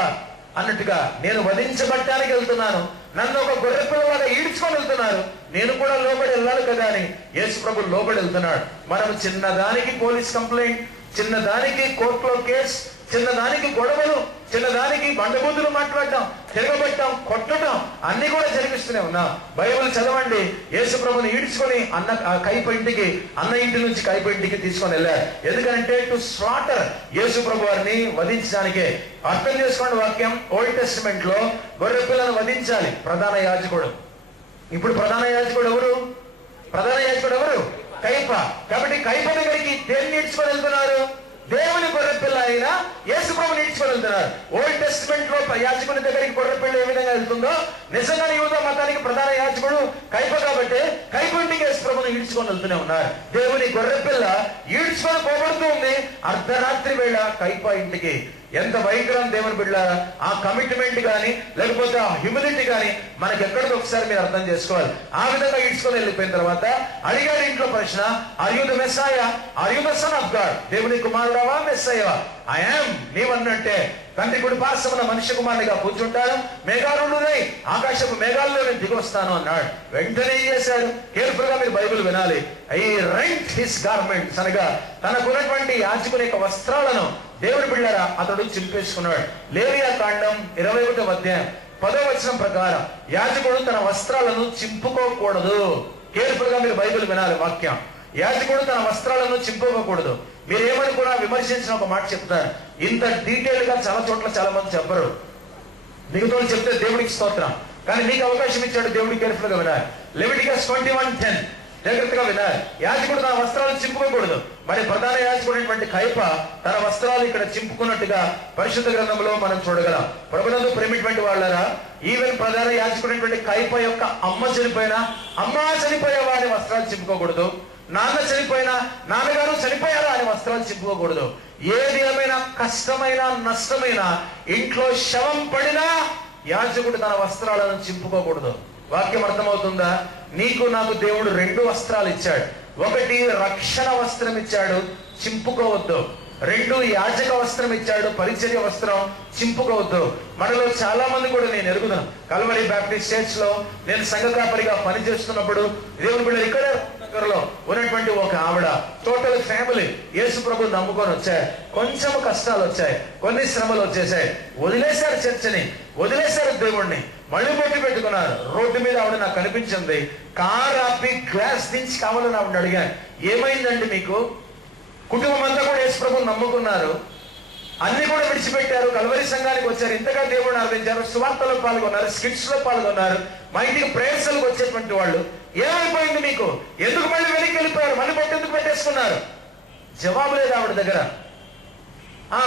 అన్నట్టుగా నేను వధించబడ్డానికి వెళ్తున్నాను, నన్ను ఒక గొర్రె పిల్లలాగా ఈడ్చుకొని వెళ్తున్నారు, నేను కూడా లోబడి వెళ్ళాలి కదా అని యేసుప్రభు లోబడి వెళ్తున్నాడు. మనం చిన్నదానికి పోలీస్ కంప్లైంట్, చిన్నదానికి కోర్టులో కేసు, చిన్నదానికి గొడవలు, చిన్నదానికి బండబూతులు మాట్లాడటం, తిరగబట్టడం, కొట్టడం అన్ని కూడా జరిపిస్తూనే ఉన్నాం. బైబిల్ చదవండి. యేసు ప్రభుని ఈడ్చుకొని కైప ఇంటికి, అన్న ఇంటి నుంచి కైప ఇంటికి తీసుకొని వెళ్ళారు. ఎందుకంటే టు స్లాటర్, యేసు ప్రభు వారిని వధించడానికే. అర్థం చేసుకోండి వాక్యం. ఓల్డ్ టెస్టిమెంట్ లో గొర్రె పిల్లను వధించాలి ప్రధాన యాజకుడు. ఇప్పుడు ప్రధాన యాజకుడు ఎవరు? ప్రధాన యాజకుడు ఎవరు? కైప. కాబట్టి కైప దగ్గరికి దేన్ని ఈడ్చుకొని వెళ్తున్నారు? దేవుని గొర్రె పిల్ల అయిన యేసు ప్రభుని ఈడ్చుకొని వెళ్తున్నారు. ఓల్డ్ టెస్టిమెంట్ లో యాజకుని దగ్గరికి గొర్రె పిల్ల ఏ విధంగా వెళ్తుందో నిజంగా యూద మతానికి ప్రధాన యాజకుడు కైప కాబట్టి కైప ఇంటికి యేసు ప్రభుని ఈడ్చుకొని వెళ్తూనే ఉన్నారు. దేవుని గొర్రె పిల్ల ఈడ్చుకొని పోబడుతూ ఉంది అర్ధరాత్రి వేళ కైప ఇంటికి. ఎంత భయంకరం దేవుని బిడ్డలారా. ఆ కమిట్మెంట్ కానీ లేకపోతే ఆ హ్యూమిలిటీ కానీ మనకి ఎక్కడికి ఒకసారి మీరు అర్థం చేసుకోవాలి. ఆ విధంగా ఈడ్చుకొని వెళ్ళిపోయిన తర్వాత అడిగాడు ఇంట్లో ప్రశ్న, are you the Messiah, are you the son of God? దేవుని కుమారుడవా, మెస్సాయవా? ఐ యామ్, నీవన్నంటే తండ్రి కుడి పార్శ్వమున మనుష్య కుమారునిగా కూర్చుంటాను, మేఘారుడునై ఆకాశపు మేఘాల్లో నేను దిగి వస్తాను అన్నాడు. వెంటనే ఏం చేశాడు? కేర్ఫుల్ గా మీరు బైబిల్ వినాలి. ఐ రెంట్ హిస్ గార్మెంట్స్ అనగా తనకున్నటువంటి యాజకుని యొక్క వస్త్రాలను దేవుని బిడ్డలారా అతడు చింపేసుకున్నాడు. లేవియా కాండం 21వ అధ్యాయం 10వ వచనం ప్రకారం యాజకుడు తన వస్త్రాలను చింపుకోకూడదు. కేర్ఫుల్ గా మీరు బైబిల్ వినాలి వాక్యం. యాజకుడు తన వస్త్రాలను చింపుకోకూడదు. మీరు ఏమనుకున్నా విమర్శించిన ఒక మాట చెప్తారు. ఇంత డీటెయిల్ గా చాలా చోట్ల చాలా మంది చెప్పరు. మిగతా చెప్తే దేవుడికి స్తోత్రం. కానీ మీకు అవకాశం ఇచ్చాడు దేవుడికి. కేర్ఫుల్ గా వినాలి. లెవిటికస్ 21:10 జాగ్రత్తగా వినాలి. యాజకుడు తన వస్త్రాలను చింపుకోకూడదు. మరి ప్రధాన యాజకుడైనటువంటి కైప తన వస్త్రాలు ఇక్కడ చింపుకున్నట్టుగా పరిశుద్ధ గ్రంథంలో మనం చూడగలం. ప్రభునందు ప్రేమిటువంటి వాళ్ళరా, ఈవెన్ ప్రధాన యాజకుడైనటువంటి కైప యొక్క అమ్మ చనిపోయినా, అమ్మ చనిపోయే వారి వస్త్రాలు చింపుకోకూడదు. నాన్న చనిపోయినా, నాన్నగారు చనిపోయారా అని వస్త్రాలు చింపుకోకూడదు. ఏది ఏమైనా కష్టమైన నష్టమైన ఇంట్లో శవం పడినా యాజకుడు తన వస్త్రాలను చింపుకోకూడదు. వాక్యం అర్థమవుతుందా? నీకు నాకు దేవుడు 2 వస్త్రాలు ఇచ్చాడు. ఒకటి రక్షణ వస్త్రం ఇచ్చాడు, చింపుకోవద్దు. 2 యాజక వస్త్రం ఇచ్చాడు, పరిచర్య వస్త్రం, చింపుకోవద్దు. మనలో చాలా మంది కూడా నేను ఎరుగుతాను. కల్వరి బ్యాప్టిస్ట్ చర్చ్ లో నేను సంఘ కాపరిగా పనిచేస్తున్నప్పుడు దేవుని బిడ్డలు ఇక్కడే నగర్లో ఉన్నటువంటి ఒక ఆవిడ, టోటల్ ఫ్యామిలీ యేసు ప్రభుని నమ్ముకొని వచ్చాయి. కొంచెం కష్టాలు వచ్చాయి, కొన్ని శ్రమలు వచ్చేసాయి. వదిలేశారు చర్చని, వదిలేశారు దేవుణ్ణి, మళ్ళీ బొట్టు పెట్టుకున్నారు. రోడ్డు మీద ఆవిడ నాకు కనిపించింది. కార్ ఆపి గ్లాస్ దించి కావాలని ఆవిడ అడిగాను, ఏమైందండి మీకు? కుటుంబం అంతా కూడా యేసు ప్రభుని నమ్ముకున్నారు, అన్ని కూడా విడిచిపెట్టారు, కల్వరి సంఘానికి వచ్చారు, ఇంతగా దేవుడిని ఆరాధించారు, సువార్తలో పాల్గొన్నారు, స్కిట్స్ లో పాల్గొన్నారు, మా ఇంటికి ప్రేయర్స్లకు వచ్చేటువంటి వాళ్ళు. ఏమైపోయింది మీకు? ఎందుకు మళ్ళీ వెనక్కి వెళ్ళిపోయారు? మళ్ళీ బొట్టు ఎందుకు పెట్టేసుకున్నారు? జవాబు లేదు ఆవిడ దగ్గర.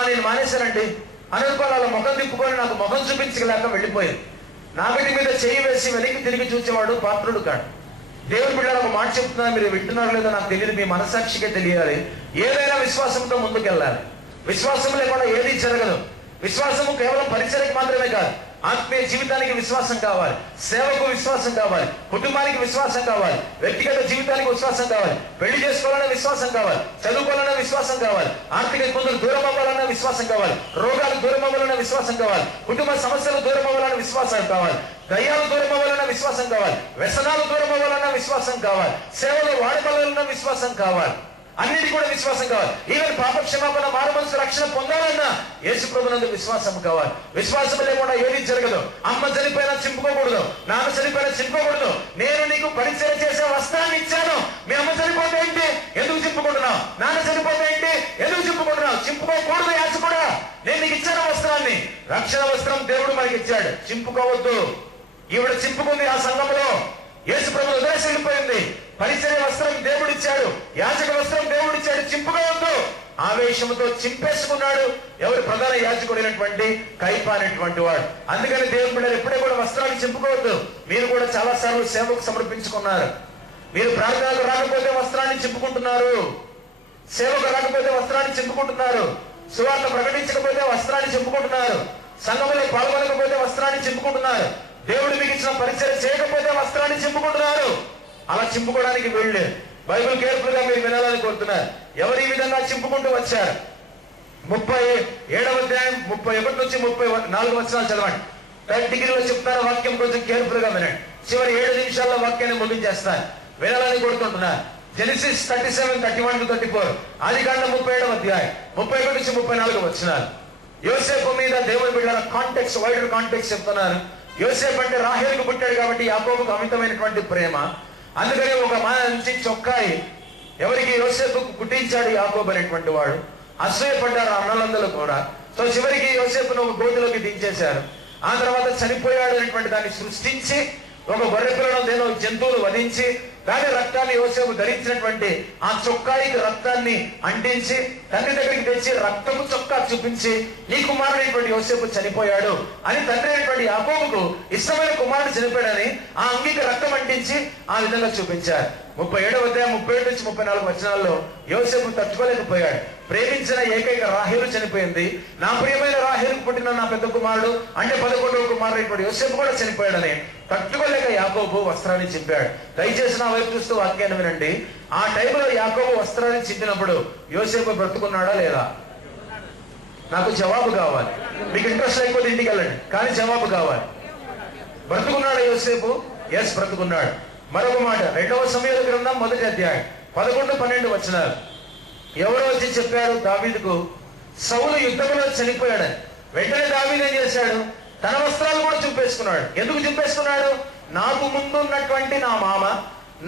నేను మానేశానండి అనుకోవాలి. వాళ్ళ ముఖం తిప్పుకొని నాకు ముఖం చూపించగలేక వెళ్ళిపోయింది. నాగటి మీద చేయి వేసి వెనక్కి తిరిగి చూసేవాడు పాత్రుడు కాడు. దేవుని బిడ్డలు ఒక మాట చెప్తున్నా, మీరు వింటున్నారో లేదో నాకు తెలియదు, మీ మనసాక్షికే తెలియాలి. ఏదైనా విశ్వాసంతో ముందుకెళ్ళాలి. విశ్వాసం లేకుండా ఏది జరగదు. విశ్వాసము కేవలం పరిచర్యకు మాత్రమే కాదు, ఆత్మీయ జీవితానికి విశ్వాసం కావాలి, సేవకు విశ్వాసం కావాలి, కుటుంబానికి విశ్వాసం కావాలి, వ్యక్తిగత జీవితానికి విశ్వాసం కావాలి, పెళ్లి చేసుకోవాలన్న విశ్వాసం కావాలి, చదువుకోవాలన్న విశ్వాసం కావాలి, ఆర్థిక ఇబ్బందులు దూరం అవ్వాలన్న విశ్వాసం కావాలి, రోగాలు దూరం అవ్వాలన్న విశ్వాసం కావాలి, కుటుంబ సమస్యలు దూరం అవ్వాలన్న విశ్వాసం కావాలి, దయ్యాలు దూరం అవ్వాలన్న విశ్వాసం కావాలి, వ్యసనాలు దూరం అవ్వాలన్న విశ్వాసం కావాలి, సేవలు వాడబడాలన్న విశ్వాసం కావాలి, అన్నిటి కూడా విశ్వాసం కావాలి. ఈవెన్ పాప క్షమాపణ, మారు మనసు రక్షణ పొందాలన్నా యేసు ప్రభునందు విశ్వాసం కావాలి. విశ్వాసం లేకుండా ఏది జరగదు. అమ్మ చనిపోయినా చింపుకోకూడదు, నాన్న చనిపోయినా చింపుకోకూడదు. నేను నీకు పరిచయం చేసే వస్త్రాన్ని ఇచ్చాను, మీ అమ్మ చనిపోతే ఏంటి, ఎందుకు చింపుకుంటున్నావు? నాన్న చనిపోతే ఏంటి, ఎందుకు చింపుకుంటున్నావు? చింపుకోకూడదు. యాస కూడా నేను నీకు ఇచ్చాను వస్త్రాన్ని. రక్షణ వస్త్రం దేవుడు మనకి ఇచ్చాడు, చింపుకోవద్దు. ఈవిడ చింపుకుంది ఆ సంఘంలో, యేసు ప్రభు వదిలేసి వెళ్ళిపోయింది. పరిచయ వస్త్రం దేవుడిచ్చాడు, యాజక వస్త్రం దేవుడిచ్చాడు, చింపుకోవద్దు. ఆవేశంతో చింపేసుకున్నాడు ఎవరు? ప్రధాన యాజకుడైనటువంటి కైప అనేటువంటి వాడు. అందుకని దేవుని బిడ్డలు ఎప్పుడే కూడా వస్త్రాలు చింపుకోవద్దు. మీరు కూడా చాలా సార్లు సేవకు సమర్పించుకున్నారు. మీరు ప్రార్థనకు రాకపోతే వస్త్రాన్ని చింపుకుంటున్నారు, సేవకు రాకపోతే వస్త్రాన్ని చింపుకుంటున్నారు, సువార్త ప్రకటించకపోతే వస్త్రాన్ని చింపుకుంటున్నారు, సంఘంలో పాల్గొనకపోతే వస్త్రాన్ని చింపుకుంటున్నారు, దేవుడు మీకు ఇచ్చిన పరిచయం చేయకపోతే వస్త్రాన్ని చింపుకుంటున్నారు. అలా చింపుకోవడానికి వెళ్ళే బైబిల్ కేర్ఫుల్ గా మీరు వినాలని కోరుతున్నారు. ఎవరు ఈ విధంగా చింపుకుంటూ వచ్చారు? 37వ అధ్యాయం 31 నుంచి 34 వచనాలు చదవండి. 30 డిగ్రీలో చెప్తారు వాక్యం, కొంచెం కేర్ఫుల్ గా వినండి. చివరి 7 నిమిషాల్లో వాక్యాన్ని ముగించేస్తారు. వినాలని కోరుకుంటున్నారు. జెనసిస్ 37:31-34, ఆదికాండం 37వ అధ్యాయం 31 నుంచి 34 వచనాలు. యోసేపు మీద దేవుని బిడ్డల కాంటెక్స్ట్, వైడర్ కాంటెక్స్ట్ చెప్తున్నారు. యోసేపు అంటే రాహేలుకు పుట్టాడు కాబట్టి యాకోబుకు అమితమైనటువంటి ప్రేమ. అందుకని ఒక మంచి చొక్కాయి ఎవరికి? యోసేపుకు కుట్టించాడు యాకోబు అనేటువంటి వాడు. అసూయపడ్డారు అన్నలందరూ కూడా. సో చివరికి యోసేపును ఒక గోతిలోకి దించేశారు. ఆ తర్వాత చనిపోయాడు అనేటువంటి దాన్ని సృష్టించి ఒక గొర్రె పిల్లను దేనో జంతువులు వధించి దాని రక్తాన్ని యోసేపు ధరించినటువంటి ఆ చొక్కాయికి రక్తాన్ని అంటించి తండ్రి దగ్గరికి తెచ్చి రక్తపు చొక్కా చూపించి నీ కుమారుడైనటువంటి యోసేపు చనిపోయాడు అని తండ్రి అయినటువంటి యాకోబుకు ఇష్టమైన కుమారుడు చనిపోయాడని ఆ అంగీకి రక్తం అంటించి ఆ విధంగా చూపించారు. 37వ అధ్యాయం 37 నుంచి 34 వచనాల్లో యోసేపు తట్టుకోలేకపోయాడు. ప్రేమించిన ఏకైక రాహేలు చనిపోయింది. నా ప్రియమైన రాహేలుకు పుట్టిన నా పెద్ద కుమారుడు అంటే 11వ కుమారుడు యోసేపు కూడా చనిపోయాడని తట్టుకోలేక యాకోబు వస్త్రాన్ని చింపాడు. దయచేసి నా వైపు చూస్తూ వాక్యాన్ని వినండి. ఆ టైంలో యాకోబు వస్త్రాన్ని చింపినప్పుడు యోసేపు బ్రతుకున్నాడా లేదా? నాకు జవాబు కావాలి. మీకు ఇంట్రెస్ట్ లేకపోతే ఇంటికి వెళ్ళండి, కానీ జవాబు కావాలి. బ్రతుకున్నాడా యోసేపు? ఎస్, బ్రతుకున్నాడు. మరొక మాట, 2వ సమూయేలు గ్రంథం 1వ అధ్యాయం 11-12 వచనాలు. ఎవరో వచ్చి చెప్పారు దావీదుకు, సౌలు యుద్ధంలో చనిపోయాడని. వెంటనే దావీదు ఏం చేశాడు? తన వస్త్రాలు కూడా చింపేసుకున్నాడు. ఎందుకు చింపేసుకున్నాడు? నాకు ముందున్నటువంటి నా మామ,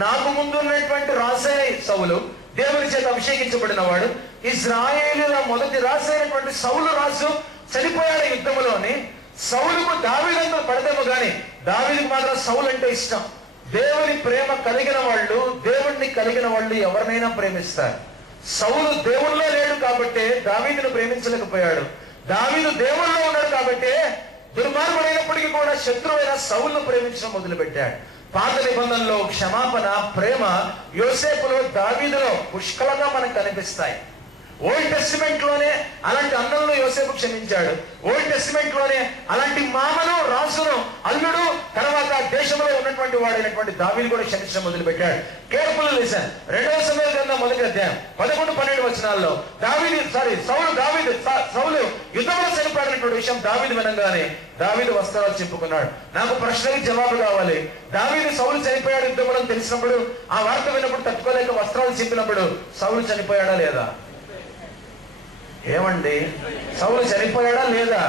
నాకు ముందున్నటువంటి రాసే సౌలు దేవుని చేత అభిషేకించబడిన వాడు, ఇశ్రాయేలుల మొదటి రాజు అయినటువంటి సౌలు రాజు చనిపోయాడు యుద్ధంలోని. సౌలుకు దావీదంతా పడదేమో గాని దావీదుకు మాత్రం సౌలు అంటే ఇష్టం. దేవుని ప్రేమ కలిగిన వాళ్ళు, దేవుణ్ణి కలిగిన వాళ్ళు ఎవరినైనా ప్రేమిస్తారు. సౌలు దేవుళ్ళో లేడు కాబట్టి దావీదును ప్రేమించలేకపోయాడు. దావీదు దేవుళ్ళో ఉన్నాడు కాబట్టి దుర్మార్గుడైనప్పటికీ కూడా శత్రువైన సౌలును ప్రేమించడం మొదలుపెట్టాడు. పాత నిబంధనలో క్షమాపణ, ప్రేమ యోసేపులో, దావీదులో పుష్కలంగా మనకు కనిపిస్తాయి. ఓల్డ్ టెస్టిమెంట్ లోనే అలాంటి అన్నలను యోసేపు క్షమించాడు. ఓల్డ్ టెస్టిమెంట్ లోనే అలాంటి మామను, రాజును, అల్లుడు, తర్వాత దేశంలో ఉన్నటువంటి వాడైనటువంటి దావీదు కూడా క్షమించడం మొదలు పెట్టాడు. Careful listen. 2వ సమూయేలు గ్రంథం 1వ అధ్యాయం 11-12 వచనాల్లో సౌలు యుద్ధంలో చనిపోయినటువంటి విషయం దావీదు వినగానే దావీదు వస్త్రాలు చింపుకున్నాడు. నాకు ప్రశ్నకి జవాబు కావాలి. దావీదు సౌలు చనిపోయాడు యుద్ధంలో తెలిసినప్పుడు, ఆ వార్త విన్నప్పుడు తట్టుకోలేక వస్త్రాలు చింపినప్పుడు సౌలు చనిపోయాడా లేదా? ఏమండి, సౌలు చనిపోయాడా లేదా?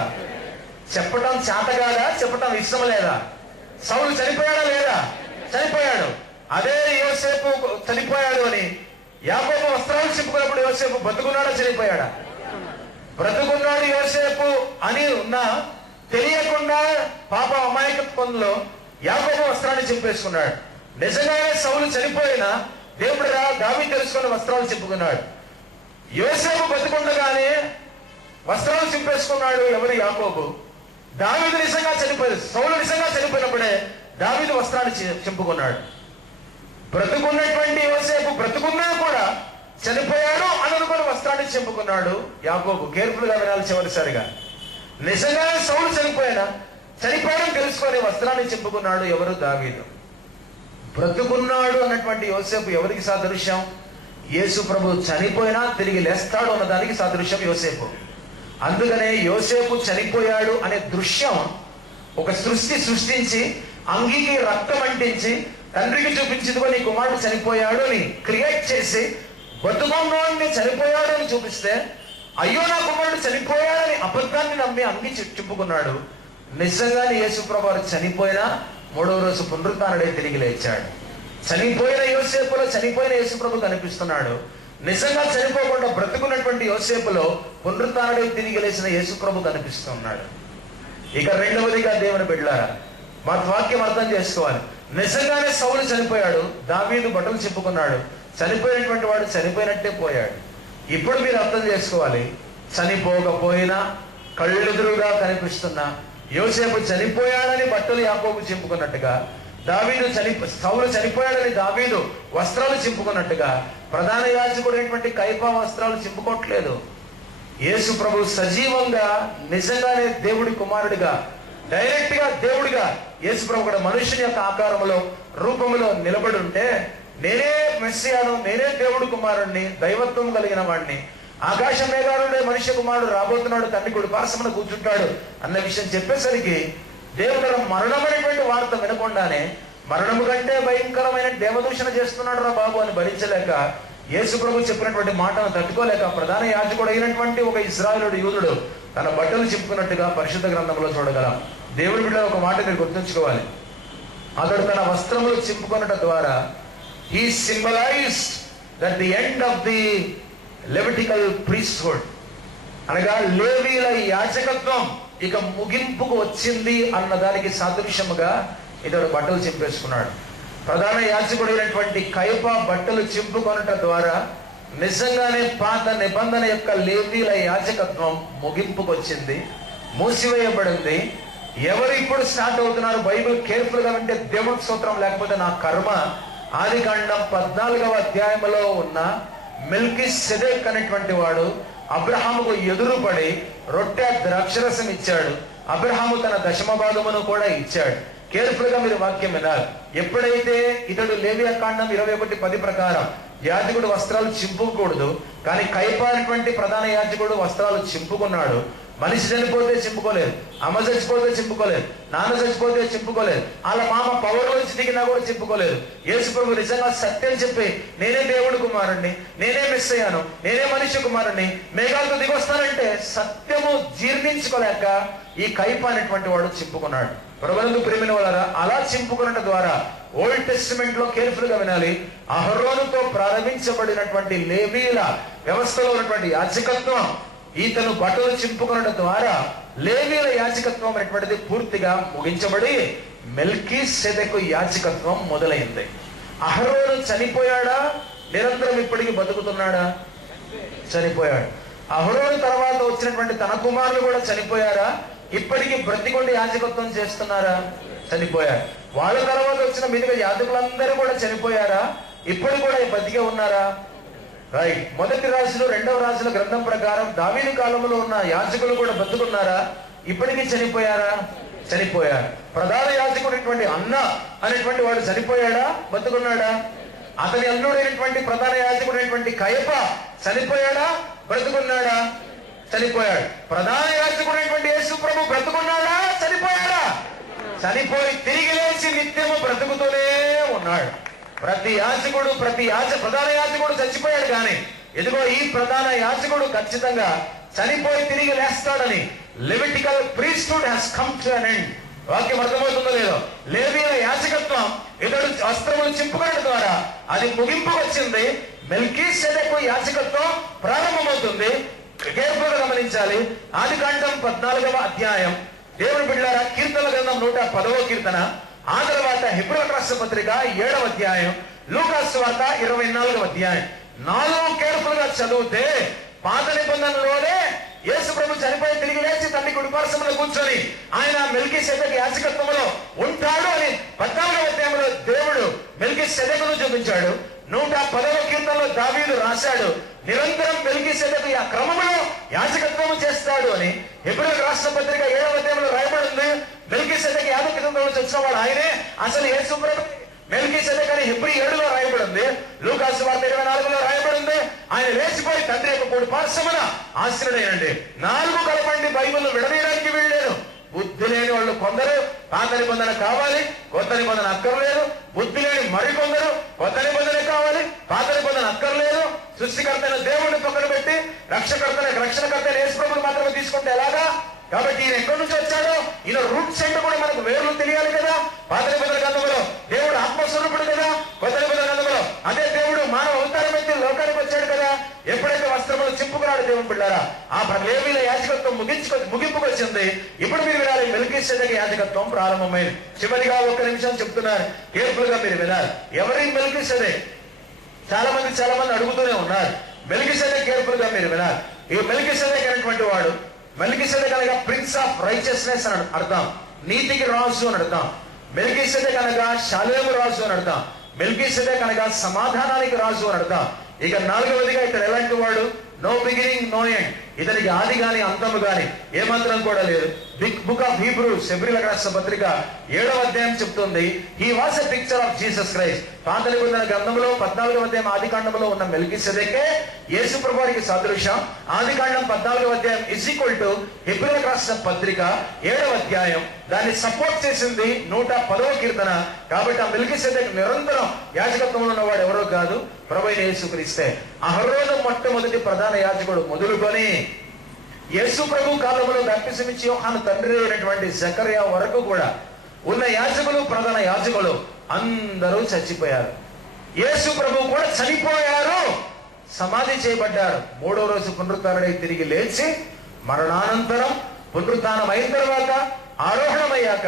చెప్పటం చేత కాదా? చెప్పటం ఇష్టం లేదా? సౌలు చనిపోయాడా లేదా? చనిపోయాడు. అదే యోసేపు చనిపోయాడు అని యాకోబు వస్త్రాలు చింపుకున్నప్పుడు యోసేపు బ్రతుకున్నాడా చనిపోయాడా? బ్రతుకున్నాడు యోసేపు అని ఉన్నా తెలియకుండా పాప అమాయకత్వంలో యాకోబు వస్త్రాన్ని చింపేసుకున్నాడు. నిజంగానే సౌలు చనిపోయినా దేవుడు దావీదు తెలుసుకుని వస్త్రాలు చింపుకున్నాడు. యోసేపు బతుకుండగానే వస్త్రాలు చింపేసుకున్నాడు ఎవరు? యాకోబు. దావీదు నిజంగా చనిపోయాడు, సౌలు నిజంగా చనిపోయినప్పుడే దావీదు వస్త్రాన్ని చింపుకున్నాడు. బ్రతుకున్నటువంటి యోసేపు బ్రతుకున్నా కూడా చనిపోయాడు అని అనుకుని వస్త్రాన్ని చింపుకున్నాడు యాకోబు. కేర్ఫుల్ గా వినాలి చివరిసారిగా. నిజంగానే సౌలు చనిపోయినా చనిపోవడం తెలుసుకొని వస్త్రాన్ని చింపుకున్నాడు. ఎవరు? దావీదు. బ్రతుకున్నాడు అన్నటువంటి యోసేపు ఎవరికి సాదృశ్యం? యేసు ప్రభు చనిపోయినా తిరిగి లేస్తాడు అన్నదానికి సాదృశ్యం యోసేపు. అందుకనే యోసేపు చనిపోయాడు అనే దృశ్యం ఒక సృష్టించి అంగీకి రక్తం అంటించి తండ్రికి చూపించిందిగో నీ కుమారుడు చనిపోయాడు అని క్రియేట్ చేసి బతుకున్నోడిని చనిపోయాడు అని చూపిస్తే, అయ్యో నా కుమారుడు చనిపోయాడని అబద్ధాన్ని నమ్మి అంగి చుట్టుకున్నాడు. నిజంగానే యేసు ప్రభు చనిపోయినా 3వ రోజు పునరుత్థానుడై తిరిగి లేచాడు. చనిపోయిన యోసేపులో చనిపోయిన యేసు ప్రభు కనిపిస్తున్నాడు. నిజంగా చనిపోకుండా బ్రతుకున్నటువంటి యోసేపులో పునరుత్థానుడై తిరిగి లేచిన యేసు ప్రభు కనిపిస్తున్నాడు. ఇక రెండవదిగా దేవుని బిడ్డలారా, మా వాక్యం అర్థం చేసుకోవాలి. నిజంగానే సౌలు చనిపోయాడు, దావీదు బట్టలు చెప్పుకున్నాడు. చనిపోయినటువంటి వాడు చనిపోయినట్టే పోయాడు. ఇప్పుడు మీరు అర్థం చేసుకోవాలి, చనిపోకపోయినా కళ్ళెదురుగా కనిపిస్తున్నా యోసేపు చనిపోయాడని బట్టలు యాకోబు చింపుకున్నట్టుగా, సౌలు చనిపోయాడని దావీదు వస్త్రాలు చింపుకున్నట్టుగా, ప్రధాన యాజకుడైనటువంటి కయపా వస్త్రాలు చింపుకోవట్లేదు. యేసు ప్రభు సజీవంగా నిజంగానే దేవుడి కుమారుడిగా, డైరెక్ట్ గా దేవుడిగా యేసు ప్రభు కూడా మనుషుని యొక్క ఆకారంలో రూపంలో నిలబడి ఉంటే, నేనే మెస్సియాను, నేనే దేవుడి కుమారుడిని, దైవత్వం కలిగిన వాడిని, ఆకాశ మేఘాలుండే మనుష్య కుమారుడు రాబోతున్నాడు, తండ్రి కుడి పార్శ్వమున కూర్చుంటాడు అన్న విషయం చెప్పేసరికి దేవుడు మరణమైనటువంటి వార్త వినకుండానే మరణము కంటే భయంకరమైన దేవదూషణ చేస్తున్నాడు రా బాబు అని భరించలేక, యేసు ప్రభు చెప్పినటువంటి మాటను తట్టుకోలేక, ప్రధాన యాజకుడు అయినటువంటి ఒక ఇశ్రాయేలు యూదుడు తన బట్టలు చెప్పుకున్నట్టుగా పరిశుద్ధ గ్రంథంలో చూడగలం. దేవుడి బిడ్డ ఒక మాట మీరు గుర్తుంచుకోవాలి. అతడు తన వస్త్రములు చింపుకొనట ద్వారా he symbolized that the end of the Levitical priesthood, అనగా లేవీల యాజకత్వం ఇక ముగింపుకు వచ్చింది అన్నదానికి సాదృశ్యముగా ఇతడు బట్టలు చింపేసుకున్నాడు. ప్రధాన యాజకుడైనటువంటి కయప బట్టలు చింపుకొనట ద్వారా నిజంగానే పాత నిబంధన యొక్క లేవీల యాజకత్వం ముగింపుకు వచ్చింది, మూసివేయబడింది. ఎవరు ఇప్పుడు స్టార్ట్ అవుతున్నారు? బైబిల్ కేర్ఫుల్ గా వింటే దేవుడి స్తోత్రం, లేకపోతే నా కర్మ. ఆదికాండం 14వ అధ్యాయంలో ఉన్న మెల్కీసెదెక్ అనేటువంటి వాడు అబ్రహాముకు ఎదురుపడి రొట్టె ద్రాక్షరసం ఇచ్చాడు. అబ్రహాము తన దశమ భాగమును కూడా ఇచ్చాడు. కేర్ఫుల్ గా మీరు వాక్యం వినాలి. ఎప్పుడైతే ఇతడు లేవియా కాండం 21:10 ప్రకారం యాజకుడు వస్త్రాలు చింపుకూడదు, కానీ కయప అనేటువంటి ప్రధాన యాజకుడు వస్త్రాలు చింపుకున్నాడు. మనిషి చనిపోతే చింపుకోలేదు, అమ్మ చచ్చిపోతే చింపుకోలేదు, నాన్న చచ్చిపోతే చింపుకోలేదు, వాళ్ళ మామ పవర్లోంచి దిగినా కూడా చింపుకోలేదు. యేసు ప్రభు నిజంగా సత్యం చెప్పి, నేనే దేవుడి కుమారుణ్ణి, నేనే మిస్ అయ్యాను, నేనే మనిషి కుమారుణ్ణి, మేఘాలతో దిగొస్తానంటే సత్యము జీర్ణించుకోలేక ఈ కయప అనేటువంటి వాడు చింపుకున్నాడు. ప్రభునందు ప్రియమైన వాళ్ళారా, అలా చింపుకున్నట ద్వారా ఓల్డ్ టెస్టిమెంట్ లో కేర్ఫుల్ గా వినాలి, అహరోనుతో ప్రారంభించబడినటువంటి లేవీల వ్యవస్థలో ఉన్నటువంటి యాజకత్వం ఈతను బట్టలు చింపుకునడం ద్వారా లేవీల యాజకత్వం అనేటువంటిది పూర్తిగా ముగించబడి మెల్కీసెదెకు యాజకత్వం మొదలైంది. అహరోను చనిపోయాడా? నిరంతరం ఇప్పటికీ బతుకుతున్నాడా? చనిపోయాడు. అహరోను తర్వాత వచ్చినటువంటి తన కుమారులు కూడా చనిపోయారా? ఇప్పటికీ బ్రతికొండి యాజకత్వం చేస్తున్నారా? చనిపోయారు. వాళ్ళ తర్వాత వచ్చిన మీదుగా యాజకులందరూ కూడా చనిపోయారా? ఇప్పుడు కూడా బతికే ఉన్నారా? రైట్. మొదటి రాజులు, రెండవ రాజుల గ్రంథం ప్రకారం దావీదు కాలంలో ఉన్న యాజకులు కూడా బతుకున్నారా? ఇప్పటికీ చనిపోయారా? చనిపోయారు. ప్రధాన యాజకుడైనటువంటి అన్న అనేటువంటి వాడు చనిపోయాడా? బతుకున్నాడా? అతని అల్లుడైనటువంటి ప్రధాన యాజకుడైనటువంటి కయప చనిపోయాడా? బ్రతుకున్నాడా? చనిపోయాడు. ప్రధాన యాజకుడైనటువంటి యేసు ప్రభు బ్రతుకున్నాడా? చనిపోయాడా? చనిపోయి తిరిగి లేచి నిత్యము బ్రతుకుతూనే ఉన్నాడు. ప్రతి యాజకుడు ప్రధాన యాజకుడు చచ్చిపోయాడు, కానీ ఎదుగో ఈ ప్రధాన యాజకుడు ఖచ్చితంగా చనిపోయి తిరిగి లేస్తాడని Levitical priesthood has come to an end. వాక్యం అర్థమవుతుందో లేదో? లేవీల యాజకత్వం ఇతడు వస్త్రములు చింపుకోవడం ద్వారా అది ముగింపు వచ్చింది. మెల్కీసెదెకు యాజకత్వం ప్రారంభమవుతుంది. కేర్ఫుల్గా గమనించాలి. ఆదికాండం 14వ అధ్యాయం, దేవుని బిడ్డలారా, కీర్తనల గ్రంథం 110వ కీర్తన, ఆ తర్వాత హెబ్రోను రాష్ట్ర పత్రిక 7వ అధ్యాయం, లూకా సువార్త 24వ అధ్యాయం, 4 కేర్ఫుల్ గా చదివితే పాత నిబంధనలోనే యేసు ప్రభు చనిపోయి తిరిగి లేచి తండ్రి కుడి పార్శ్వమున కూర్చొని ఆయన మెల్కీసెదెకు యాజకత్వంలో ఉంటాడు అని 14వ అధ్యాయంలో దేవుడు మెల్కీసెదెకును చూపించాడు. 110వ కీర్తనలో దావీదు రాశాడు, నిరంతరం మెల్కీసెదెకు ఆ క్రమంలో యాజకత్వం చేస్తాడు అని. హెబ్రీయులకు రాసిన పత్రిక 7వ అధ్యాయంలో రాయబడి ఉంది, మెల్కీసెదెకు యాజకత్వం నుంచి వచ్చిన వాడు ఆయనే. అసలు యేసు ప్రభు మెల్కీసెదెకు అని హెబ్రీ 7లో రాయబడి ఉంది. లూకాసు వార్త 24లో రాయబడి ఉంది, ఆయన లేచిపోయి తండ్రి యొక్క కుడి పార్శ్వమున ఆశీనుడైనండి. 4 కలపండి బైబిల్ విడదీయడానికి వీల్లేదు. బుద్ధి లేని వాళ్ళు కొందరు పాత నిబంధన కావాలి, కొత్త నిబంధన అక్కర్లేదు. బుద్ధి లేని మరికొందరు కొత్త నిబంధన కావాలి, పాత నిబంధన అక్కర్లేదు. సృష్టికర్తైన దేవుడిని పక్కన పెట్టి రక్షణకర్త యేసు ప్రభువుని మాత్రమే తీసుకుంటే ఎలాగా? కాబట్టి ఈయన ఎక్కడి నుంచి వచ్చాడో, ఈయన రూట్స్ ఏంటో కూడా మనకు వేర్లు తెలియాలి కదా. పాత నిబంధన గ్రంథంలో దేవుడు ఆత్మస్వరూపుడు కదా, కొత్త నిబంధన గ్రంథంలో అదే దేవుడు మానవ అవతారం ఎత్తి లోకానికి వచ్చాడు కదా. ఎప్పుడైతే వస్త్రములు చింపుకున్నాడు దేవుని బిడ్డారా, ఆ లేవీయుల యాజకత్వం ముగింపుకు వచ్చింది. ఇప్పుడు మీరు వినాలి, మెల్కీసెదెకు యాజకత్వం ప్రారంభమైంది. చివరిగా 1 నిమిషం చెప్తున్నారు, కేర్ఫుల్ గా మీరు వినాలి. ఎవరి మెల్కీసెదెకు? చాలా మంది అడుగుతూనే ఉన్నారు. మెల్కీసెదెకు కేర్ఫుల్ గా మీరు వినాలి. ఈ మెల్కీసెదెకు అనేటువంటి వాడు, మెల్కీసెదెకు అనగా ప్రిన్స్ ఆఫ్ రైచియస్నెస్ అని అర్థం, నీతికి రాజు అని అర్థం. మెల్కీసెదెకు అనగా షాలేము రాజు అని అర్థం. మెల్కీసెదెకు అనగా సమాధానానికి రాజు అని అర్థం. ఇక 4వదిగా ఇక్కడ ఎలాంటి వాడు? నో బిగినింగ్ నో ఎండ్, ఇతనికి ఆది గాని అంతము గాని ఏమాత్రం కూడా లేదు. బుక్ ఆఫ్ హీబ్రూస్ హెబ్రీయులకు రాసిన పత్రిక 7వ అధ్యాయం చెప్తుంది, he was a picture of Jesus Christ. పాత నిబంధన గ్రంథంలో 14వ అధ్యాయం ఆది కాండంలో ఉన్న మెల్కీసెదెకే యేసు ప్రభువుకి సాదృశ్యం. ఆది కాండం 14వ అధ్యాయం ఇస్ ఈక్వల్ టు హెబ్రీయులకు రాసిన పత్రిక 7వ అధ్యాయం. దాన్ని సపోర్ట్ చేసింది 110వ కీర్తన. కాబట్టి ఆ మెల్కీసెదెకు నిరంతరం యాజకత్వంలో ఉన్నవాడు ఎవరో కాదు, ప్రభువైన యేసుక్రీస్తే. అహరోను మొట్టమొదటి ప్రధాన యాజకుడు మొదలుకొని యేసు ప్రభు కాలంలో బాప్తిసం ఇచ్చి యోహాను తండ్రి అయినటువంటి జకర్యా వరకు కూడా ఉన్న యాజకులు, ప్రధాన యాజకులు అందరూ చచ్చిపోయారు. యేసు ప్రభు కూడా చనిపోయారు, సమాధి చేయబడ్డారు. 3వ రోజు పునరుత్థానుడై తిరిగి లేచి మరణానంతరం పునరుత్థానం అయిన తర్వాత ఆరోహణమయ్యాక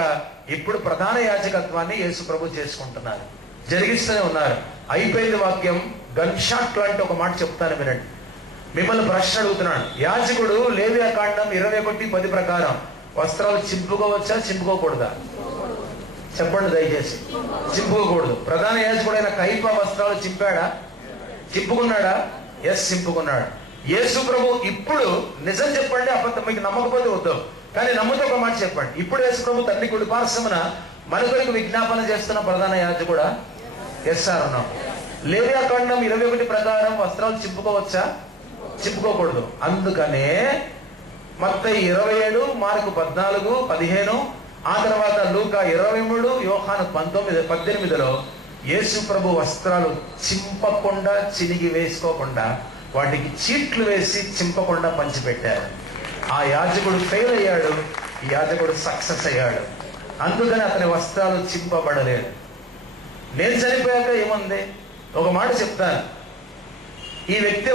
ఇప్పుడు ప్రధాన యాజకత్వాన్ని యేసు ప్రభు చేసుకుంటున్నారు, జరిగిస్తూనే ఉన్నారు. అయిపోయింది వాక్యం. గన్ షాట్ లాంటి ఒక మాట చెప్తాను వినండి. మిమ్మల్ని ప్రశ్న అడుగుతున్నాను. యాజకుడు లేవియాకాండం 21:10 ప్రకారం వస్త్రాలు చింపుకోవచ్చా, చింపుకోకూడదా? చెప్పండి దయచేసి. చింపుకోకూడదు. ప్రధాన యాజకుడైన కయప వస్త్రాలు చింపుకున్నాడా? ఎస్, చింపుకున్నాడు. యేసు ప్రభు ఇప్పుడు నిజం చెప్పండి, అబద్ధం మీకు నమ్మకపోతే వద్దు, కానీ నమ్ముతూ ఒక మాట చెప్పండి. ఇప్పుడు యేసు ప్రభు తండ్రి కుడి పార్శ్వమున మన కొరకు విజ్ఞాపన చేస్తున్న ప్రధాన యాజకుడా? ఎస్ సార్ ఉన్నాం. లేవియాకాండం 21 ప్రకారం వస్త్రాలు చింపుకోవచ్చా, చింపుకోకూడదు. అందుకనే మత్తయి 27, మార్కు 14, 15, ఆ తర్వాత లూకా 23, యోహాను 19:18లో యేసు ప్రభు వస్త్రాలు చింపకుండా, చినిగి వేసుకోకుండా, వాటికి చీట్లు వేసి చింపకుండా పంచిపెట్టారు. ఆ యాజకుడు ఫెయిల్ అయ్యాడు, ఈ యాజకుడు సక్సెస్ అయ్యాడు. అందుకని అతని వస్త్రాలు చింపబడలేదు. నేను చనిపోయాక ఏముంది? ఒక మాట చెప్తాను. ఈ వ్యక్తి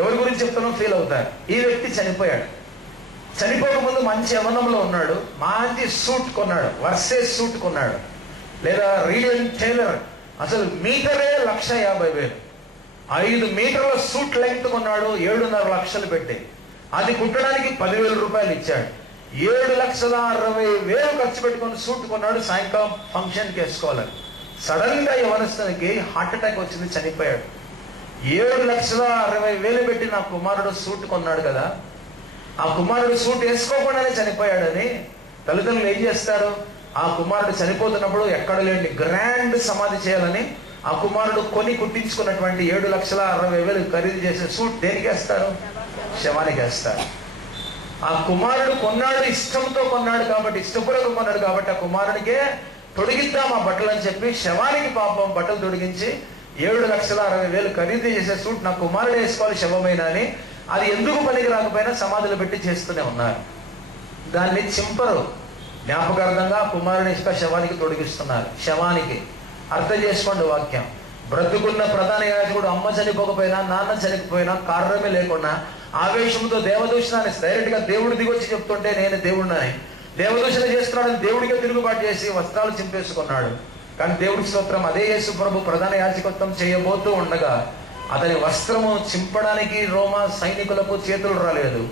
ఎవరి గురించి చెప్తానో ఫీల్ అవుతారు. ఈ వ్యక్తి చనిపోయాడు. చనిపోకముందు మంచి యవ్వనంలో ఉన్నాడు, మంచి సూట్ కొన్నాడు, వర్సేస్ సూట్ కొన్నాడు, లేదా రీడెన్ టైలర్ అసలు మీటరే 1,50,000. 5 మీటర్ల సూట్ లెంగ్త్ కొన్నాడు 7.5 లక్షలు పెట్టి. అది కుట్టడానికి 10,000 రూపాయలు ఇచ్చాడు. 7,60,000 ఖర్చు పెట్టుకుని సూట్ కొన్నాడు, సాయంకాలం ఫంక్షన్కి వేసుకోవాలని. సడన్ గా యవనస్తునికి హార్ట్ అటాక్ వచ్చింది, చనిపోయాడు. 7,60,000 పెట్టి నా కుమారుడు సూట్ కొన్నాడు కదా, ఆ కుమారుడు సూట్ వేసుకోకుండానే చనిపోయాడని తల్లిదండ్రులు ఏం చేస్తారు? ఆ కుమారుడు చనిపోతున్నప్పుడు ఎక్కడ లేని గ్రాండ్ సమాధి చేయాలని ఆ కుమారుడు కుట్టించుకున్నటువంటి 7,60,000 ఖరీదు చేసే సూట్ దేనికి వేస్తారు? శవానికి వేస్తారు. ఆ కుమారుడు కొన్నాడు, ఇష్టంతో కొన్నాడు కాబట్టి, ఇష్టపూర్వకం కొన్నాడు కాబట్టి ఆ కుమారుడికే తొడిగిద్దాం ఆ బట్టలు అని చెప్పి శవానికి పాపం బట్టలు తొడిగించి 7,60,000 ఖరీదు చేసే సూట్ నా కుమారుడు వేసుకోవాలి శవమైన అని, అది ఎందుకు పనికి రాకపోయినా సమాధులు పెట్టి చేస్తూనే ఉన్నారు. దాన్ని చింపరు, జ్ఞాపకార్థంగా కుమారుని ఇసుక శవానికి తొడిగిస్తున్నారు. శవానికి అర్థం చేసుకోండి వాక్యం. బ్రతుకున్న ప్రధాన యాజకుడు అమ్మ చనిపోకపోయినా, నాన్న చనిపోయినా, కారణమే లేకుండా ఆవేశంతో దేవదూషణాన్ని డైరెక్ట్ గా దేవుడు దిగొచ్చి చెప్తుంటే నేను దేవుడిని దేవదూషణ చేస్తున్నాడని దేవుడిగా తిరుగుబాటు చేసి వస్త్రాలు చింపేసుకున్నాడు. కానీ దేవుడి స్తోత్రం, అదే యేసు ప్రభు ప్రధాన యాజకత్వం చేయబోతూ ఉండగా అతని వస్త్రము చింపడానికి రోమా సైనికులకు చేతులు రాలేదు,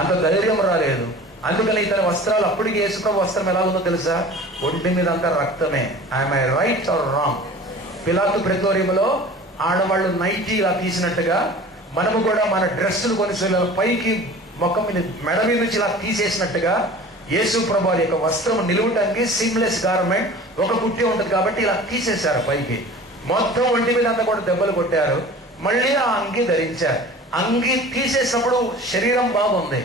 అంత ధైర్యం రాలేదు. అందుకని ఇతని వస్త్రాలు, అప్పటికి యేసు ప్రభు వస్త్రం ఎలా ఉందో తెలుసా? ఒంటి మీద అంతా రక్తమే. I'm I right are wrong? పిలాతు ప్రెటోరియంలో ఆడవాళ్ళు నైటీ ఇలా తీసినట్టుగా మనము కూడా మన డ్రెస్సులు కొనిసే పైకి ముఖం మీద మెడ మీద నుంచి ఇలా తీసేసినట్టుగా యేసు ప్రభు వారి యొక్క వస్త్రం నిలువటానికి సీమ్లెస్ గార్మెంట్ ఒక కుట్టి ఉంటుంది కాబట్టి ఇలా తీసేశారు పైకి. మొత్తం ఒంటి మీద అంతా కూడా దెబ్బలు కొట్టారు. మళ్ళీ ఆ అంగి ధరించారు. అంగి తీసేసినప్పుడు శరీరం బాగుంది.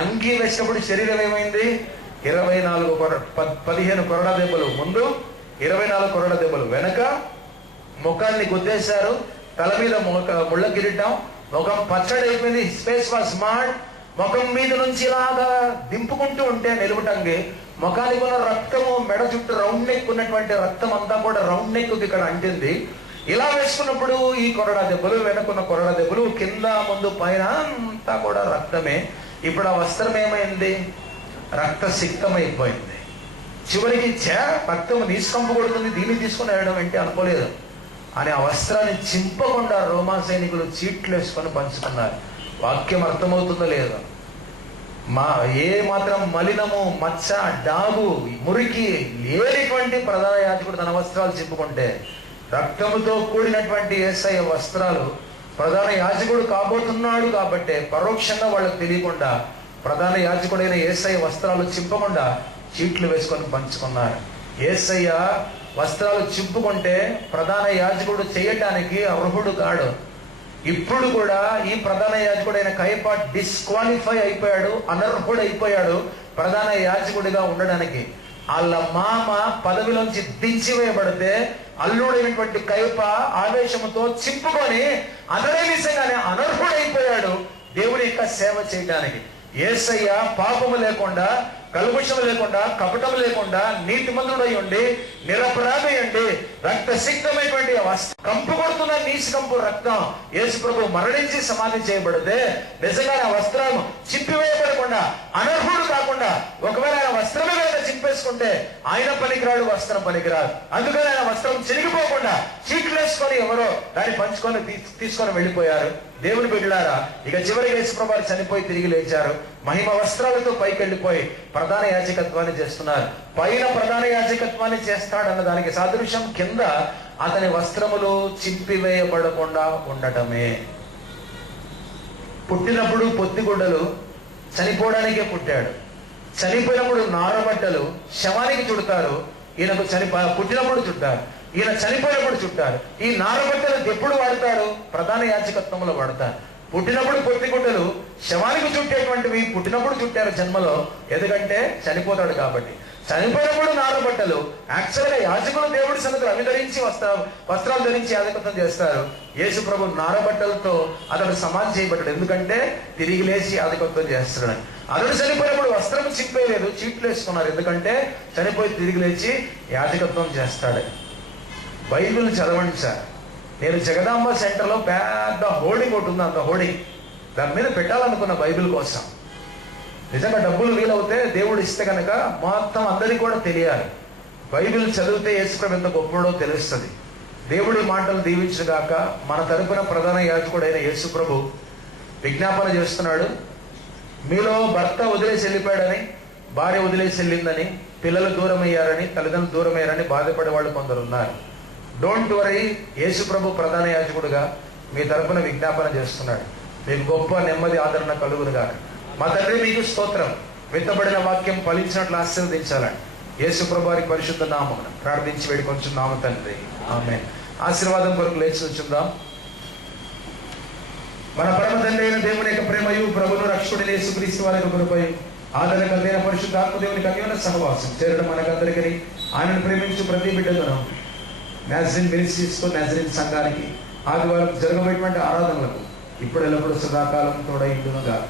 అంగి వేసినప్పుడు శరీరం ఏమైంది? 15 కొరడా దెబ్బలు ముందు, 24 కొరడా దెబ్బలు వెనక. ముఖాన్ని గుద్దేశారు. తల మీద ముళ్ళ కిరీటం. ముఖం పచ్చడి అయిపోయింది. Space was smart. ముఖం మీద నుంచి ఇలాగా దింపుకుంటూ ఉంటే నిలువటంగి ముఖానికి ఉన్న రక్తము మెడ చుట్టూ రౌండ్ నెక్ ఉన్నటువంటి రక్తం అంతా కూడా రౌండ్ నెక్ ఇక్కడ అంటింది. ఇలా వేసుకున్నప్పుడు ఈ కొరడా దెబ్బలు, వెనకున్న కొరడా దెబ్బలు, కింద ముందు పైన అంతా కూడా రక్తమే. ఇప్పుడు ఆ వస్త్రం ఏమైంది? రక్త సిక్తమైపోయింది. చివరికి రక్తం నిష్కంపు కొడుతుంది, దీన్ని తీసుకుని వెళ్ళడం ఏంటి అనుకోలేదు అని ఆ వస్త్రాన్ని చింపకుండా రోమా సైనికులు చీట్లు వేసుకొని పంచుకున్నారు. వాక్యం అర్థమవుతుందో లేదో? ఏ మాత్రం మలినము, మచ్చ, డాగు, మురికి లేనిటువంటి ప్రధాన యాజకుడు తన వస్త్రాలు చింపుకుంటే రక్తముతో కూడినటువంటి యేసయ్య వస్త్రాలు ప్రధాన యాజకుడు కాబోతున్నాడు కాబట్టి పరోక్షంగా వాళ్ళకు తెలియకుండా ప్రధాన యాజకుడైన యేసయ్య వస్త్రాలు చింపకుండా చీట్లు వేసుకొని పంచుకున్నారు. యేసయ్య వస్త్రాలు చింపుకుంటే ప్రధాన యాజకుడు చేయటానికి అర్హుడు కాడు. ఇప్పుడు కూడా ఈ ప్రధాన యాజకుడైన కయప డిస్క్వాలిఫై అయిపోయాడు, అనర్హుడు అయిపోయాడు ప్రధాన యాజకుడిగా ఉండడానికి. వాళ్ళ మామ పదవిలోంచి దించివేయబడితే అల్లుడైనటువంటి కయప ఆవేశంతో చింపుకొని అతడే నిజంగానే అనర్హుడైపోయాడు దేవుని యొక్క సేవ చేయడానికి. యేసయ్య పాపము లేకుండా, కల్ముషము లేకుండా, కపటము లేకుండా, నీతిమంతుడై ఉండి, నిరపరాధి ఉండి, రక్త సిక్తమైనటువంటి కంపు కొడుతున్న నీసికంపు రక్తం యేసు ప్రభు మరణించి సమాధి చేయబడితే నిజంగా ఆ వస్త్రం చింపివేయబడకుండా అనర్హుడు కాకుండా ఒకవేళ ఆయన వస్త్రమే కనుక చింపేసుకుంటే ఆయన పనికిరాడు, వస్త్రం పనికిరాదు. అందుకని ఆయన వస్త్రం చిరిగిపోకుండా చీట్లు వేసుకొని ఎవరో దాన్ని పంచుకొని తీసుకొని వెళ్ళిపోయారు. దేవుని బిడ్డలారా, ఇక చివరికి యేసు ప్రభు చనిపోయి తిరిగి లేచారు. మహిమ వస్త్రాలతో పైకి వెళ్ళిపోయి ప్రధాన యాజకత్వాన్ని చేస్తున్నారు. పైన ప్రధాన యాజకత్వాన్ని చేస్తాడన్న దానికి సాదృశ్యం కింద అతని వస్త్రములు చింపివేయబడకుండా ఉండటమే. పుట్టినప్పుడు పొత్తిగుడ్డలు, చనిపోవడానికే పుట్టాడు. చనిపోయినప్పుడు నారబట్టలు శవానికి చుడతారు. ఈయనకు పుట్టినప్పుడు చుట్టారు, ఈయన చనిపోయినప్పుడు చుట్టారు. ఈ నారబట్టలు ఎప్పుడు వాడతారు? ప్రధాన యాజకత్వంలో వాడతారు. పుట్టినప్పుడు పొత్తిగుడ్డలు శవానికి చుట్టేటువంటివి పుట్టినప్పుడు చుట్టారు జన్మలో, ఎందుకంటే చనిపోతాడు కాబట్టి. చనిపోయినప్పుడు నారబట్టలు యాక్చువల్గా యాజకులు దేవుడి సన్నిధిలో అవి ధరించి వస్త్రాలు ధరించి యాజకత్వం చేస్తారు. యేసు ప్రభు నారబట్టలతో అతడు సమాధి చేయబడ్డాడు, ఎందుకంటే తిరిగి లేచి యాజకత్వం చేస్తున్నాడు. అతడు చనిపోయినప్పుడు వస్త్రం చింపేయలేదు, చీట్లు వేసుకున్నారు, ఎందుకంటే చనిపోయి తిరిగి లేచి యాజకత్వం చేస్తాడు. బైబిల్ చదవండి సార్. నేను జగదాంబ సెంటర్లో పెద్ద హోర్డింగ్ ఒకటి ఉంది, అంత హోర్డింగ్ దాని మీద పెట్టాలనుకున్న బైబిల్ కోసం. నిజంగా డబ్బులు వీలవుతే దేవుడు ఇస్తే కనుక మొత్తం అందరికీ కూడా తెలియాలి. బైబిల్ చదివితే యేసుప్రభు ఎంత గొప్పడో తెలుస్తుంది. దేవుడి మాటలు దీవించుగాక. మన తరపున ప్రధాన యాజకుడైన యేసుప్రభు విజ్ఞాపన చేస్తున్నాడు. మీలో భర్త వదిలేసి వెళ్ళిపోయాడని, భార్య వదిలేసి వెళ్ళిందని, పిల్లలు దూరం అయ్యారని, తల్లిదండ్రులు దూరం అయ్యారని బాధపడే వాళ్ళు కొందరు ఉన్నారు. డోంట్ వరీ, యేసు ప్రభు ప్రధాన యాజకుడుగా మీ తరపున విజ్ఞాపన చేస్తున్నాడు. మీకు గొప్ప నెమ్మది, ఆదరణ కలుగునుగా. మా తండ్రి మీకు స్తోత్రం. విత్తబడిన వాక్యం ఫలించినట్లు ఆశీర్వదించాలని యేసు ప్రభు వారి పరిశుద్ధ నామమున ప్రార్థించి వేడుకొంచున్నాము తండ్రి, ఆమేన్. ఆశీర్వాదం కొరకు లేచి ఉంచుదాం. మన పరమ తండ్రి అయిన దేవుని యొక్క ప్రేమయు, ప్రభును రక్షకుడైన యేసుక్రీస్తు వారి కృపయు, ఆదరణ కలిగిన పరిశుద్ధ ఆత్మదేవునికి అన్యోన్య సహవాసం చేరడం మనకందరికీ, ఆయనను ప్రేమించు ప్రతి బిడ్డలను నాజరీన్ మినిస్ట్రీస్కు, నాజరీన్ సంఘానికి ఆదివారం జరగబోయేటువంటి ఆరాధనలకు ఇప్పుడు ఎల్లప్పుడూ సదాకాలం తోడై ఉండును గాక.